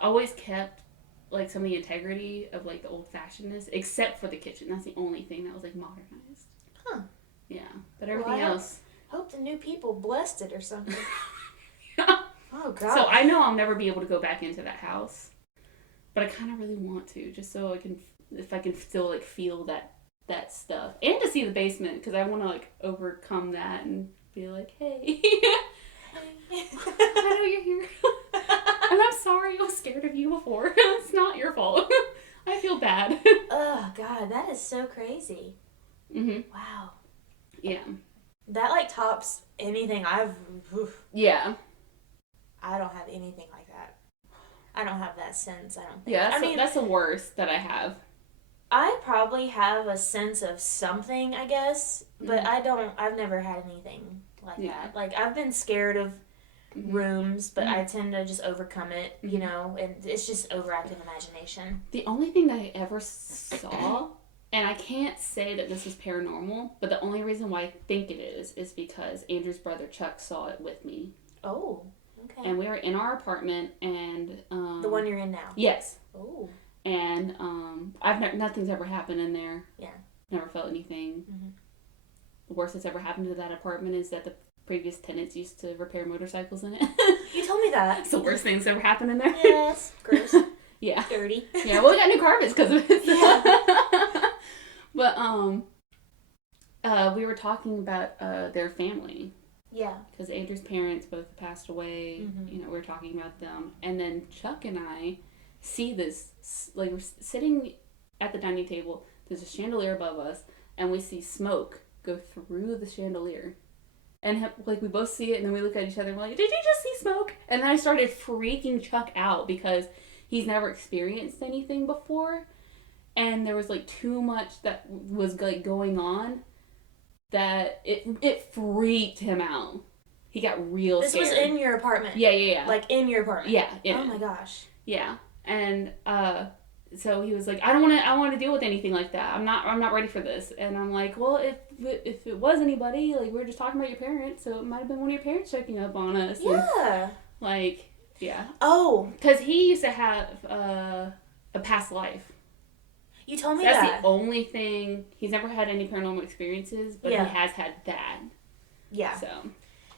always kept like some of the integrity of like the old fashionedness, except for the kitchen. That's the only thing that was like modernized. Huh. Yeah. But everything else. Hope the new people blessed it or something. Yeah. Oh god. So I know I'll never be able to go back into that house. But I kinda really want to, just so I can, if I can still like feel that stuff. And to see the basement, because I want to like overcome that and be like, hey. I know you're here. And I'm sorry, I was scared of you before. It's not your fault. I feel bad. Oh god, that is so crazy. Wow. Yeah. That like tops anything I've. Yeah. I don't have anything like that. I don't have that sense. I don't think. Yeah, I mean, that's the worst that I have. I probably have a sense of something, I guess, but I've never had anything like that. Like, I've been scared of rooms, but I tend to just overcome it, you know, and it's just overactive imagination. The only thing that I ever saw, and I can't say that this is paranormal, but the only reason why I think it is because Andrew's brother Chuck saw it with me. Oh, okay. And we were in our apartment, and the one you're in now. Yes. Oh. And nothing's ever happened in there. Yeah. Never felt anything. The worst that's ever happened to that apartment is that the previous tenants used to repair motorcycles in it. You told me that. It's the worst things ever happened in there. Yes. Gross. Yeah. Dirty. Yeah. Well, we got new carpets because of it. Yeah. But we were talking about their family. Yeah. Because Andrew's parents both passed away. You know, we were talking about them, and then Chuck and I see this, like, we're sitting at the dining table, there's a chandelier above us, and we see smoke go through the chandelier. And, like, we both see it, and then we look at each other and we're like, did you just see smoke? And then I started freaking Chuck out because he's never experienced anything before, and there was, like, too much that was, like, going on that it freaked him out. He got real scared. This was in your apartment? Yeah. Like, in your apartment? Yeah. Oh my gosh. Yeah. And so he was like, I don't want to deal with anything like that. I'm not ready for this. And I'm like, well, if it was anybody, like, we were just talking about your parents, so it might have been one of your parents checking up on us. Yeah. And, like, yeah. Oh. Because he used to have a past life. You told me That's that. the only thing. He's never had any paranormal experiences, but he has had that. Yeah. So.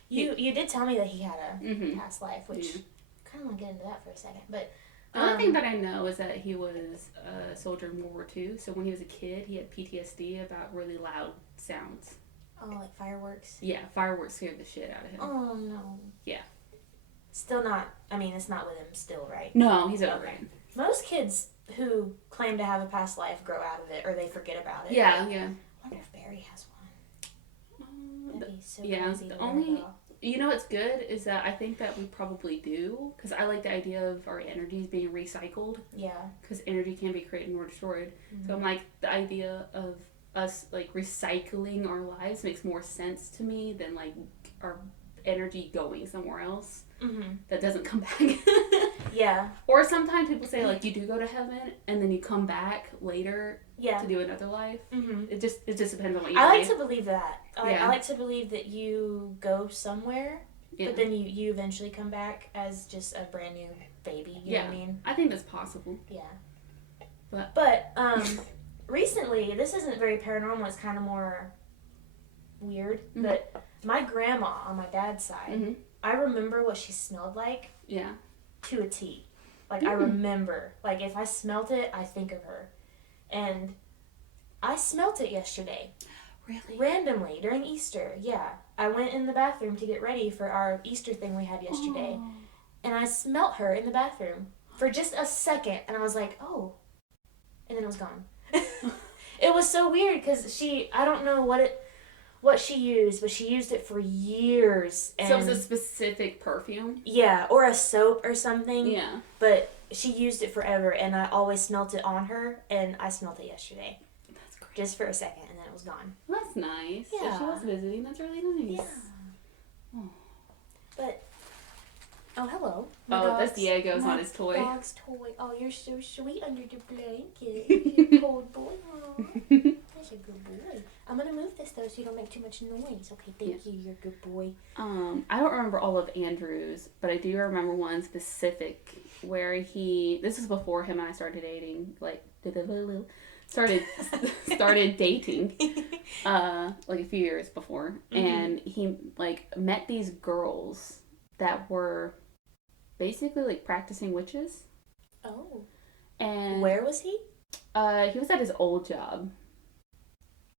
You did tell me that he had a past life, which I kind of want to get into that for a second, but. The only thing that I know is that he was a soldier in World War II, so when he was a kid, he had PTSD about really loud sounds. Oh, like fireworks? Yeah, fireworks scared the shit out of him. Oh, no. Yeah. Still not, I mean, it's not with him still, right? No, he's over it. Most kids who claim to have a past life grow out of it, or they forget about it. Yeah. I wonder if Barry has one. That'd be so crazy. The only... You know what's good is that I think that we probably do, because I like the idea of our energies being recycled. Yeah. Because energy can be created or destroyed. So I'm like, the idea of us, like, recycling our lives makes more sense to me than, like, our energy going somewhere else that doesn't come back. Yeah. Or sometimes people say, like, you do go to heaven and then you come back later to do another life. It just depends on what you I like to believe that. Yeah. I like to believe that you go somewhere, but then you eventually come back as just a brand new baby. You know what I mean? I think that's possible. Yeah. But recently, this isn't very paranormal. It's kind of more weird. But my grandma on my dad's side, I remember what she smelled like. Yeah. To a T. Like, I remember. Like, if I smelt it, I think of her. And I smelt it yesterday. Really? Randomly, during Easter. Yeah. I went in the bathroom to get ready for our Easter thing we had yesterday. Oh. And I smelt her in the bathroom for just a second. And I was like, oh. And then it was gone. It was so weird because I don't know what it... what she used, but she used it for years. And so it was a specific perfume? Yeah, or a soap or something. Yeah. But she used it forever, and I always smelt it on her, and I smelled it yesterday. That's great. Just for a second, and then it was gone. That's nice. Yeah. If she was visiting, that's really nice. Yeah. Oh. But, oh, hello. That's Diego's on his toy. Dog's toy. Oh, you're so sweet under the blanket. You're a cold boy. Aww. That's a good boy. I'm going to move this, though, so you don't make too much noise. Okay, thank you. You're a good boy. I don't remember all of Andrew's, but I do remember one specific where this was before him and I started dating, like, started dating, like a few years before, and he, like, met these girls that were basically, like, practicing witches. Oh. And where was he? He was at his old job.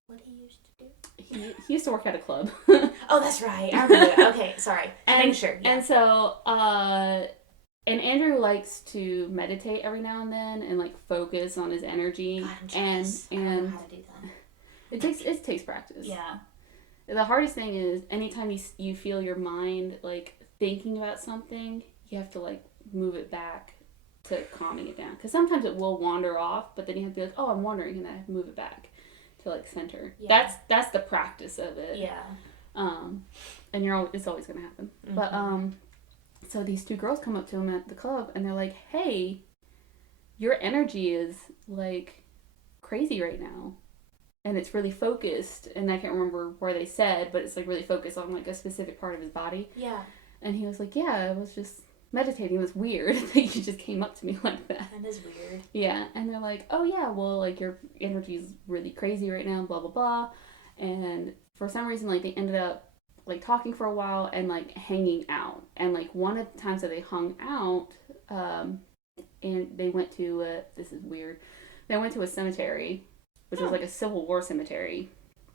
What he used to do? He used to work at a club. Oh, that's right. I remember that. Okay, sorry. And, sure. Yeah. And so, and Andrew likes to meditate every now and then and, like, focus on his energy. God, I'm jealous. And I don't know how to do that. it takes practice. Yeah. The hardest thing is anytime you feel your mind, like, thinking about something, you have to, like, move it back to calming it down. Because sometimes it will wander off, but then you have to be like, oh, I'm wandering, and I have to move it back to, like, center. Yeah. That's the practice of it. Yeah. And it's always going to happen. Mm-hmm. But, so these two girls come up to him at the club, and they're like, hey, your energy is, like, crazy right now. And it's really focused, and I can't remember where they said, but it's, like, really focused on, like, a specific part of his body. Yeah. And he was like, yeah, I was just meditating. It was weird that you just came up to me like that. That is weird. Yeah. And they're like, oh, yeah, well, like, your energy is really crazy right now, blah, blah, blah. And for some reason, like, they ended up, like, talking for a while and, like, hanging out. And, like, one of the times that they hung out, and they went to, this is weird, they went to a cemetery, which was, like, a Civil War cemetery.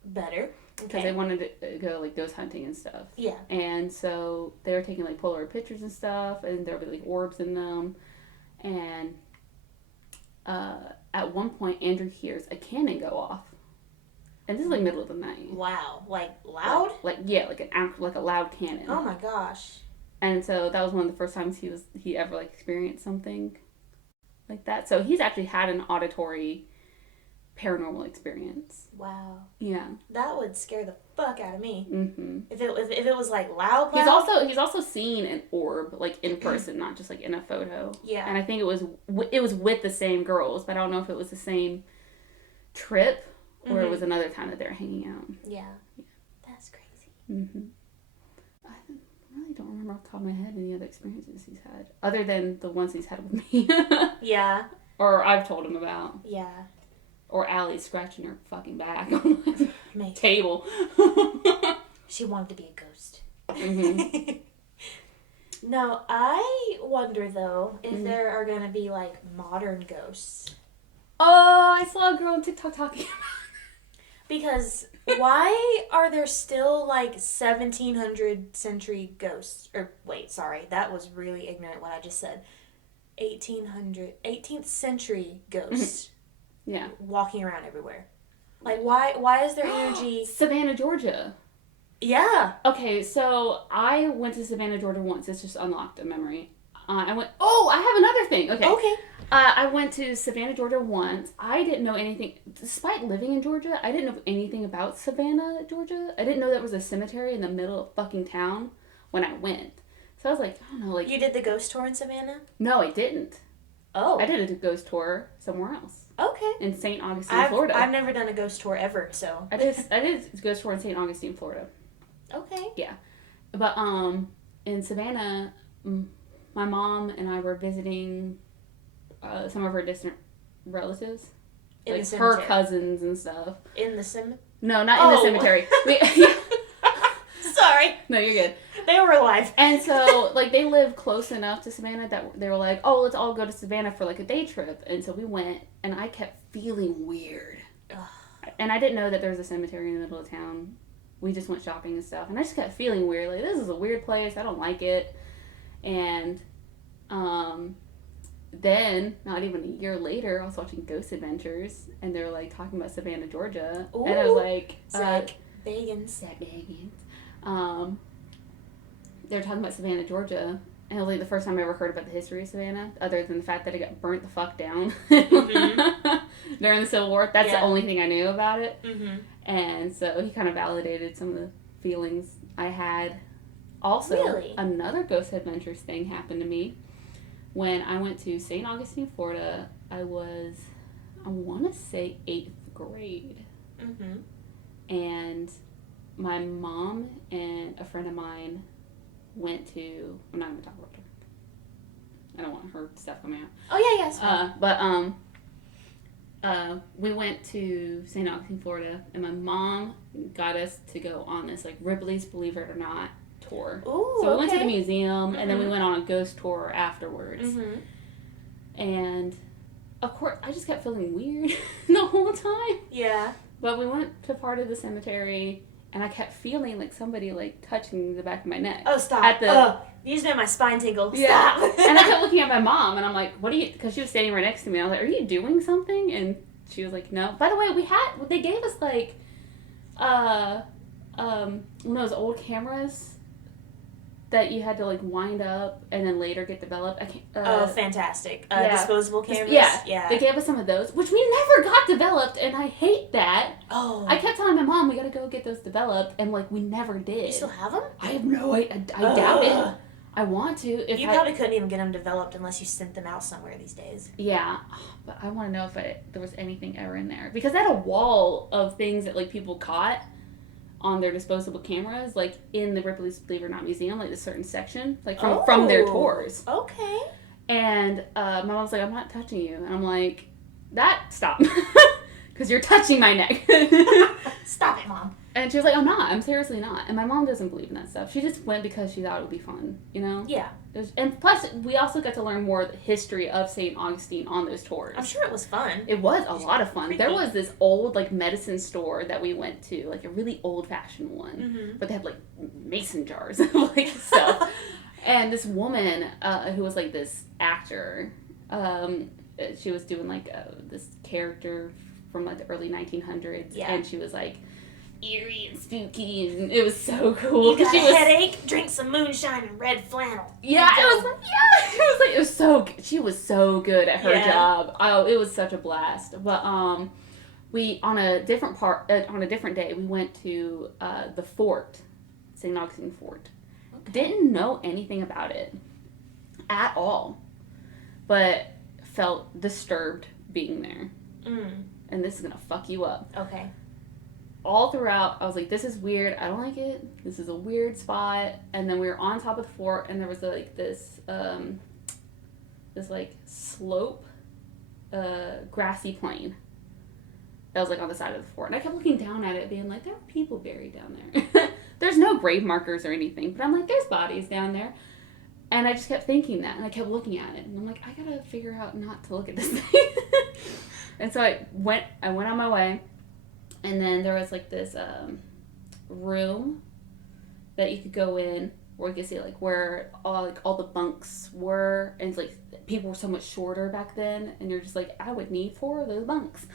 Better. Because Okay. they wanted to go, like, ghost hunting and stuff. Yeah. And so they were taking, like, Polaroid pictures and stuff, and there would be, like, orbs in them. And at one point, Andrew hears a cannon go off. And this is, like, middle of the night. Wow. Like, loud? Like a loud cannon. Oh my gosh. And so that was one of the first times he ever, like, experienced something like that. So he's actually had an auditory paranormal experience. Wow. Yeah. That would scare the fuck out of me. Mm-hmm. If it was like loud. He's also seen an orb, like, in person, not just, like, in a photo. Yeah. And I think it was with the same girls, but I don't know if it was the same trip or it was another time that they were hanging out. Yeah. That's crazy. Mm-hmm. I really don't remember off the top of my head any other experiences he's had, other than the ones he's had with me. Yeah. Or I've told him about. Yeah. Or Allie scratching her fucking back on the table. She wanted to be a ghost. Mm-hmm. No, I wonder, though, if there are going to be, like, modern ghosts. Oh, I saw a girl on TikTok talking about it. Because why are there still, like, 1700 century ghosts? Or, wait, sorry, that was really ignorant what I just said. 18th century ghosts. Yeah. Walking around everywhere. Like, why is there energy? Savannah, Georgia. Yeah. Okay, so I went to Savannah, Georgia once. It's just unlocked a memory. I have another thing. Okay. I went to Savannah, Georgia once. I didn't know anything. Despite living in Georgia, I didn't know anything about Savannah, Georgia. I didn't know there was a cemetery in the middle of fucking town when I went. So I was like, I don't know, like... You did the ghost tour in Savannah? No, I didn't. Oh. I did a ghost tour somewhere else. Okay. In St. Augustine, Florida. I've never done a ghost tour ever, so... I did a ghost tour in St. Augustine, Florida. Okay. Yeah. But, in Savannah, my mom and I were visiting some of her distant relatives. In like the cemetery. her cousins and stuff. In the cemetery? No, not in the cemetery. Sorry. No, you're good. They were alive. And so, like, they live close enough to Savannah that they were like, oh, let's all go to Savannah for, like, a day trip. And so we went, and I kept feeling weird. Ugh. And I didn't know that there was a cemetery in the middle of town. We just went shopping and stuff. And I just kept feeling weird. Like, this is a weird place. I don't like it. And then, not even a year later, I was watching Ghost Adventures. And they were, like, talking about Savannah, Georgia. Ooh, and I was like... Bagans. Zach Bagans. They were talking about Savannah, Georgia. And it was like the first time I ever heard about the history of Savannah, other than the fact that it got burnt the fuck down during the Civil War. That's the only thing I knew about it. Mm-hmm. And so he kind of validated some of the feelings I had. Also, another Ghost Adventures thing happened to me when I went to St. Augustine, Florida. I want to say 8th grade. Mm-hmm. And my mom and a friend of mine went to... I'm not going to talk about her. I don't want her stuff coming out. Oh, yeah, it's fine. We went to St. Augustine, Florida, and my mom got us to go on this, like, Ripley's Believe It or Not tour. Ooh, so we went to the museum, and then we went on a ghost tour afterwards. Mm-hmm. And, of course, I just kept feeling weird the whole time. Yeah. But we went to part of the cemetery, and I kept feeling like somebody, like, touching the back of my neck. Oh, stop. You just made my spine tingle. Yeah. Stop. And I kept looking at my mom, and I'm like, what are you... Because she was standing right next to me. I was like, are you doing something? And she was like, no. By the way, they gave us, like, one of those old cameras that you had to, like, wind up and then later get developed. Fantastic. Disposable cameras? Yeah. They gave us some of those, which we never got developed, and I hate that. Oh. I kept telling my mom, we gotta go get those developed, and, like, we never did. You still have them? I have no idea. I doubt it. I want to. You probably couldn't even get them developed unless you sent them out somewhere these days. Yeah, but I want to know if there was anything ever in there. Because I had a wall of things that, like, people caught on their disposable cameras, like, in the Ripley's Believe It or Not Museum, like, a certain section, like, from their tours. Okay. And my mom was like, I'm not touching you. And I'm like, stop. Because you're touching my neck. Stop it, Mom. And she was like, I'm seriously not. And my mom doesn't believe in that stuff. She just went because she thought it would be fun, you know? Yeah. And plus, we also got to learn more of the history of St. Augustine on those tours. I'm sure it was fun. It was a lot of fun. Creepy. There was this old, like, medicine store that we went to, like, a really old-fashioned one. Mm-hmm. But they had, like, mason jars of, like, stuff. And this woman who was, like, this actor, she was doing, like, this character from, like, the early 1900s. Yeah. And she was, like, eerie and spooky, and it was so cool. You got a headache? Drink some moonshine and red flannel. Yeah, it was so. She was so good at her job. Oh, it was such a blast. But we on a different day we went to the fort, St. Augustine Fort. Okay. Didn't know anything about it at all, but felt disturbed being there. And this is gonna fuck you up. Okay. All throughout, I was like, this is weird. I don't like it. This is a weird spot. And then we were on top of the fort, and there was, like, this like, slope, grassy plain that was, like, on the side of the fort. And I kept looking down at it, being like, there are people buried down there. There's no grave markers or anything, but I'm like, there's bodies down there. And I just kept thinking that, and I kept looking at it. And I'm like, I gotta figure out not to look at this thing. And so I went on my way. And then there was, like, this room that you could go in where you could see, like, where all the bunks were. And, like, people were so much shorter back then. And you're just like, I would need 4 of those bunks.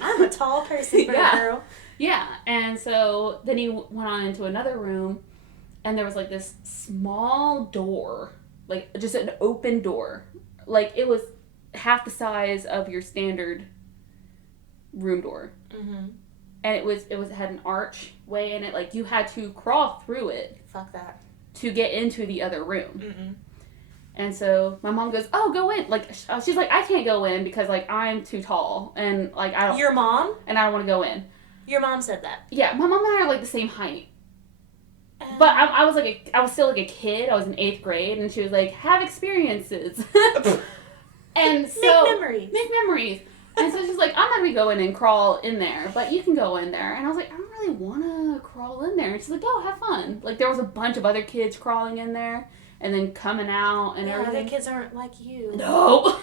I'm a tall person for a girl. Yeah. And so then he went on into another room. And there was, like, this small door. Like, just an open door. Like, it was half the size of your standard room door. Mm-hmm. And it had an archway in it. Like, you had to crawl through it. Fuck that. To get into the other room. Mm-mm. And so my mom goes, oh, go in. Like, she's like, I can't go in because, like, I'm too tall. And, like, I don't... Your mom? And I don't want to go in. Your mom said that? Yeah, my mom and I are, like, the same height. But I was still, like, a kid. I was in 8th grade. And she was like, have experiences. And so... Make memories. And so she's like, I'm not going to go in and crawl in there, but you can go in there. And I was like, I don't really want to crawl in there. And she's like, oh, have fun. Like, there was a bunch of other kids crawling in there and then coming out and everything. Other kids aren't like you. No.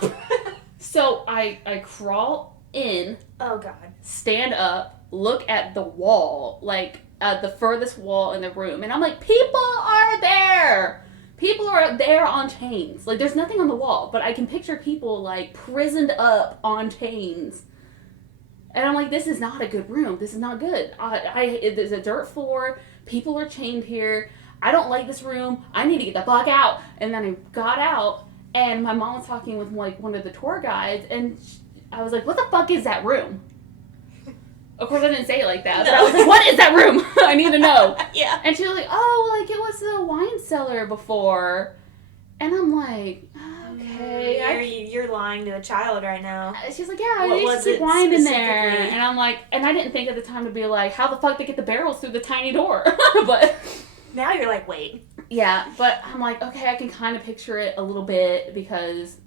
So I crawl in. Oh, God. Stand up, look at the wall, like, at the furthest wall in the room. And I'm like, people are there. People are there on chains. Like, there's nothing on the wall, but I can picture people, like, prisoned up on chains. And I'm like, this is not a good room. This is not good. There's a dirt floor. People are chained here. I don't like this room. I need to get the fuck out. And then I got out, and my mom was talking with like one of the tour guides, and I was like, what the fuck is that room? Of course, I didn't say it like that. No. But I was like, what is that room? I need to know. Yeah. And she was like, oh, like it was the wine cellar before. And I'm like, okay. You're lying to a child right now. She's like, yeah, I used to keep wine in there. And I'm like, and I didn't think at the time to be like, how the fuck they get the barrels through the tiny door? But now you're like, wait. Yeah, but I'm like, okay, I can kind of picture it a little bit because,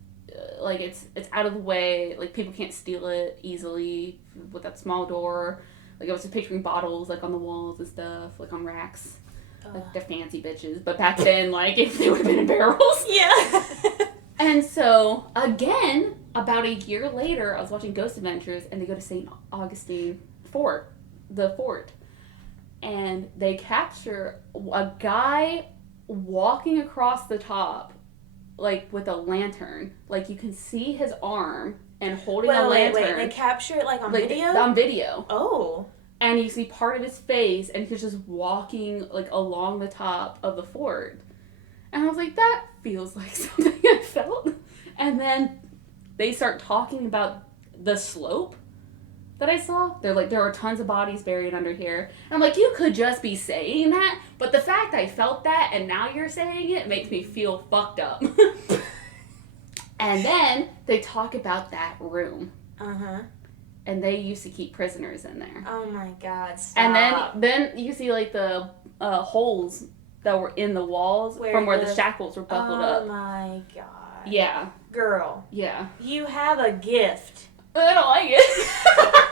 like, it's out of the way. Like, people can't steal it easily with that small door. Like, I was just picturing bottles, like, on the walls and stuff, like, on racks. Like, they're fancy bitches. But back then, like, if they would have been in barrels. Yeah. And so, again, about a year later, I was watching Ghost Adventures, and they go to St. Augustine Fort, the fort. And they capture a guy walking across the top, like, with a lantern. Like, you can see his arm and holding a lantern. Wait, they capture it, like, on video? On video. Oh. And you see part of his face, and he's just walking, like, along the top of the fort. And I was like, that feels like something I felt. And then they start talking about the slope that I saw. They're like, there are tons of bodies buried under here. And I'm like, you could just be saying that, but the fact I felt that, and now you're saying it, makes me feel fucked up. And then they talk about that room. Uh-huh. And they used to keep prisoners in there. Oh my God, stop. And then you see, like, the holes that were in the walls where the shackles were buckled up. Oh my God. Yeah. Girl. Yeah. You have a gift. I don't like it.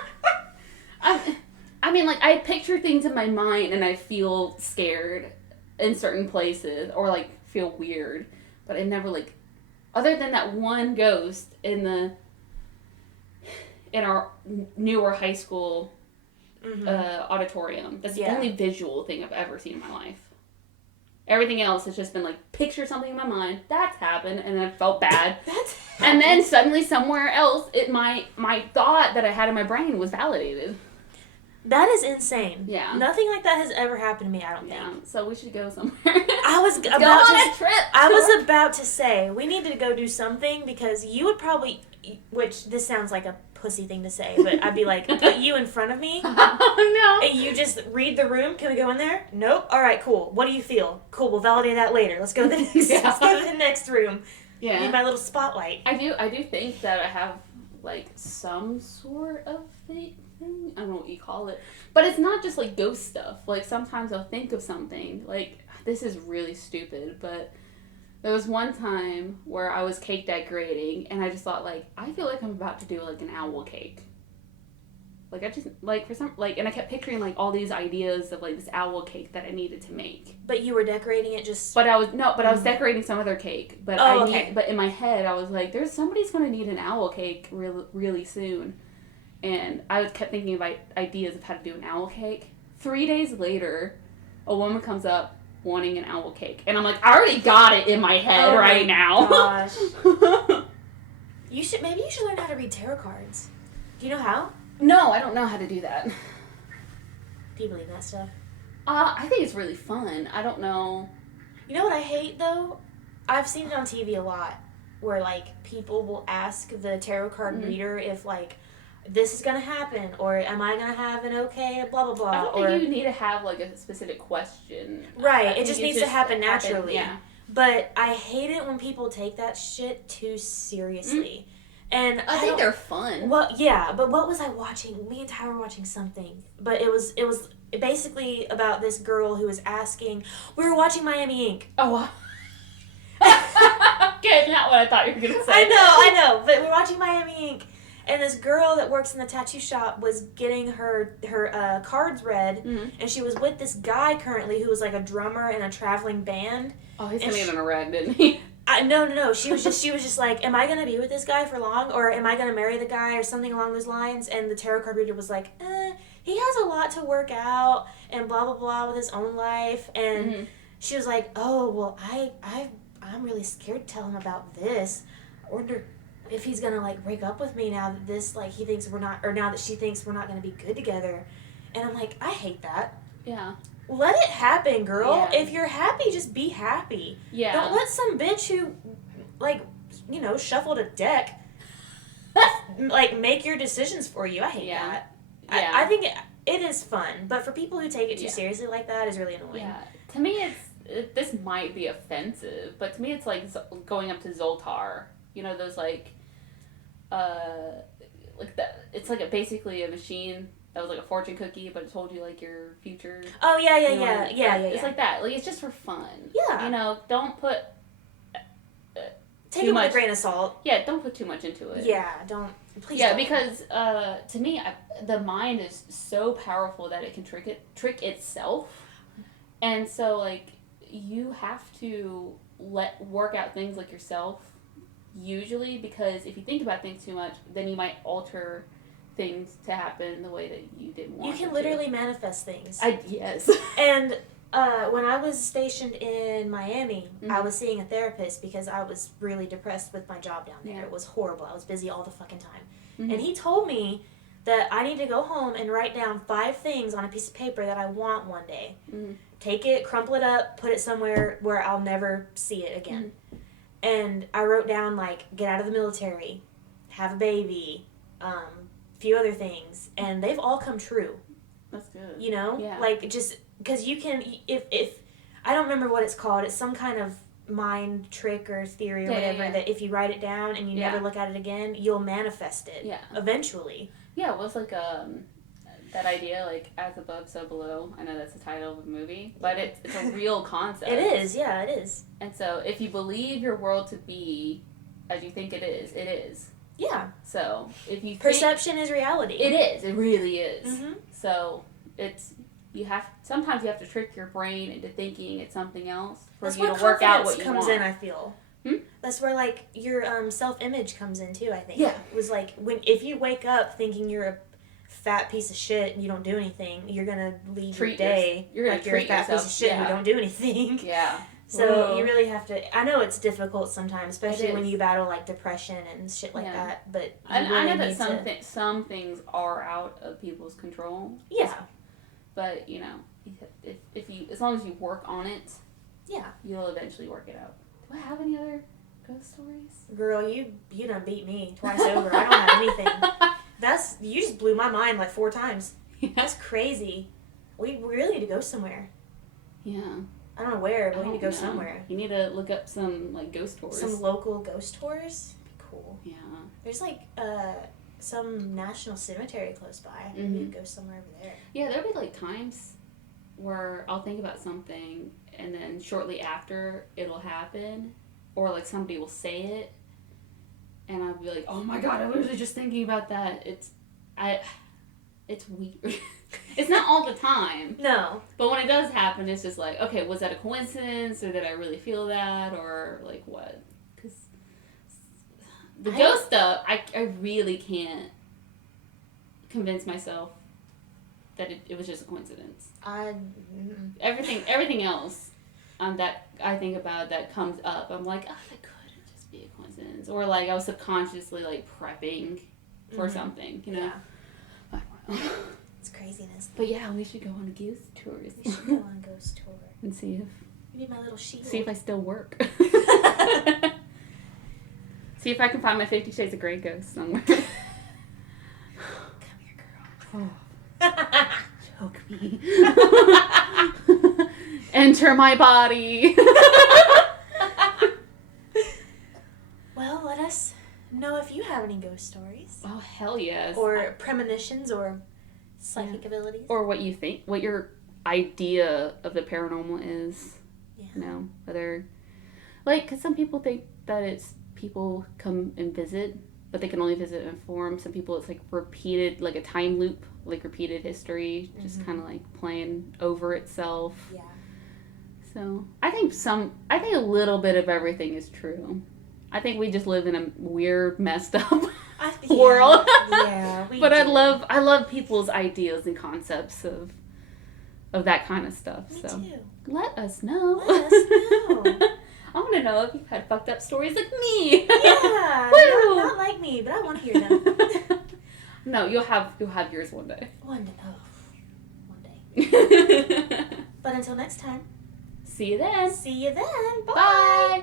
I mean, like, I picture things in my mind and I feel scared in certain places or, like, feel weird. But I never, like, other than that one ghost in our newer high school auditorium. That's the only visual thing I've ever seen in my life. Everything else has just been like, picture something in my mind, that's happened, and then I felt bad. And then suddenly somewhere else, my thought that I had in my brain was validated. That is insane. Yeah. Nothing like that has ever happened to me, I don't think. So we should go somewhere. I was about go on a trip. I was about to say, we need to go do something because you would probably, which this sounds like a pussy thing to say, but I'd be like, put you in front of me. Oh, no. And you just read the room. Can we go in there? Nope. All right, cool. What do you feel? Cool, we'll validate that later. Let's go to the next, let's go to the next room. Yeah. Need my little spotlight. I do think that I have, like, some sort of thing. I don't know what you call it. But it's not just, like, ghost stuff. Like, sometimes I'll think of something. Like, this is really stupid, but there was one time where I was cake decorating, and I just thought, like, I feel like I'm about to do, like, an owl cake. Like, I just, like, for some, like, and I kept picturing, like, all these ideas of, like, this owl cake that I needed to make. But you were decorating it just... But I was decorating some other cake. But but in my head, I was like, somebody's going to need an owl cake really soon. And I kept thinking about ideas of how to do an owl cake. 3 days later, a woman comes up wanting an owl cake. And I'm like, I already got it in my head right now. Gosh. Maybe you should learn how to read tarot cards. Do you know how? No, I don't know how to do that. Do you believe in that stuff? I think it's really fun. I don't know. You know what I hate, though? I've seen it on TV a lot, where, like, people will ask the tarot card reader if, like, this is going to happen, or am I going to have an okay, blah, blah, blah. I don't think you need to have, like, a specific question. Right, it just needs to happen naturally. Yeah. But I hate it when people take that shit too seriously. And I think they're fun. Well, yeah, but what was I watching? Me and Tyler were watching something. But it was basically about this girl who was asking... We were watching Miami Ink. Oh, okay, not what I thought you were going to say. I know. But we're watching Miami Ink. And this girl that works in the tattoo shop was getting her cards read, and she was with this guy currently who was like a drummer in a traveling band. Oh, he's gonna get in a wreck, didn't he? No. She was just like, am I gonna be with this guy for long, or am I gonna marry the guy, or something along those lines? And the tarot card reader was like, he has a lot to work out, and blah blah blah with his own life. And she was like, oh well, I'm really scared to tell him about this. I wonder if he's gonna like break up with me now that this like he thinks we're not, or now that she thinks we're not gonna be good together, and I'm like, I hate that. Yeah. Let it happen, girl. Yeah. If you're happy, just be happy. Yeah. Don't let some bitch who, like, you know, shuffled a deck, like, make your decisions for you. I hate that. Yeah. I think it is fun, but for people who take it too seriously like that is really annoying. Yeah. To me, this might be offensive, but to me, it's like going up to Zoltar. You know, those like that. It's like basically a machine that was like a fortune cookie, but it told you like your future. Oh yeah. It's like that. Like it's just for fun. Yeah. You know, don't put. Take it with a grain of salt. Yeah, don't put too much into it. Yeah, don't. Please. Yeah, don't. because to me, the mind is so powerful that it can trick itself, and so like you have to work out things like yourself. Usually, because if you think about things too much, then you might alter things to happen the way that you didn't want. You can literally manifest things. Yes. And when I was stationed in Miami, mm-hmm. I was seeing a therapist because I was really depressed with my job down there. Yeah. It was horrible. I was busy all the fucking time. Mm-hmm. And he told me that I need to go home and write down 5 things on a piece of paper that I want one day. Mm-hmm. Take it, crumple it up, put it somewhere where I'll never see it again. Mm-hmm. And I wrote down, like, get out of the military, have a baby, few other things. And they've all come true. That's good. You know? Yeah. Like, just, because you can, if, I don't remember what it's called. It's some kind of mind trick or theory or whatever that if you write it down and you never look at it again, you'll manifest it. Yeah. Eventually. Yeah, it was like that idea, like, as above, so below. I know that's the title of a movie, but it's a real concept. It is, yeah, it is. And so, if you believe your world to be as you think it is, it is. Yeah. So, if you perception is reality. It is. It really is. Mm-hmm. So, sometimes you have to trick your brain into thinking it's something else for That's you where to work out what you comes want. in, I feel. That's where, like, your self-image comes in, too, I think. Yeah. It was like, if you wake up thinking you're a fat piece of shit and you don't do anything, you're gonna leave your day you're like you're a fat piece of shit and you don't do anything. Yeah. So you really have to. I know it's difficult sometimes, especially when you battle like depression and shit like that. But I know that some things are out of people's control. Yeah. But you know, if you as long as you work on it, you'll eventually work it out. Do I have any other ghost stories? Girl, you done beat me twice over. I don't have anything. You just blew my mind like 4 times. Yeah. That's crazy. We really need to go somewhere. Yeah. I don't know where, but we need to go somewhere. You need to look up some like ghost tours. Some local ghost tours? That'd be cool. Yeah. There's like some national cemetery close by. Mm-hmm. We could go somewhere over there. Yeah, there'll be like times where I'll think about something and then shortly after it'll happen, or like somebody will say it and I'll be like, oh my god, I was just thinking about that. It's weird. It's not all the time. No. But when it does happen, it's just like, okay, was that a coincidence, or did I really feel that, or like what? Because the ghost stuff, I really can't convince myself that it was just a coincidence. Everything else that I think about that comes up, I'm like, oh, that could just be a coincidence. Or like I was subconsciously like prepping for something, you know? Yeah. I don't know. It's craziness. But yeah, we should go on a ghost tour. We should go on a ghost tour. And see if... You need my little shield. See if I still work. See if I can find my 50 Shades of Grey ghost somewhere. Come here, girl. Choke me. Enter my body. Well, let us know if you have any ghost stories. Oh, hell yes. Or premonitions or psychic abilities. Or what you think, what your idea of the paranormal is. Yeah. You know, whether... Like, because some people think that it's people come and visit, but they can only visit in form. Some people, it's like repeated, like a time loop, like repeated history, just kind of like playing over itself. Yeah. So, I think a little bit of everything is true. I think we just live in a weird, messed up world. Yeah, but do. I love people's ideas and concepts of that kind of stuff. Me so too. Let us know. Let us know. I want to know if you've had fucked up stories like me. Yeah. Woo! Not me, but I want to hear them. No, you'll have yours one day. One day. But until next time. See you then. See you then. Bye. Bye.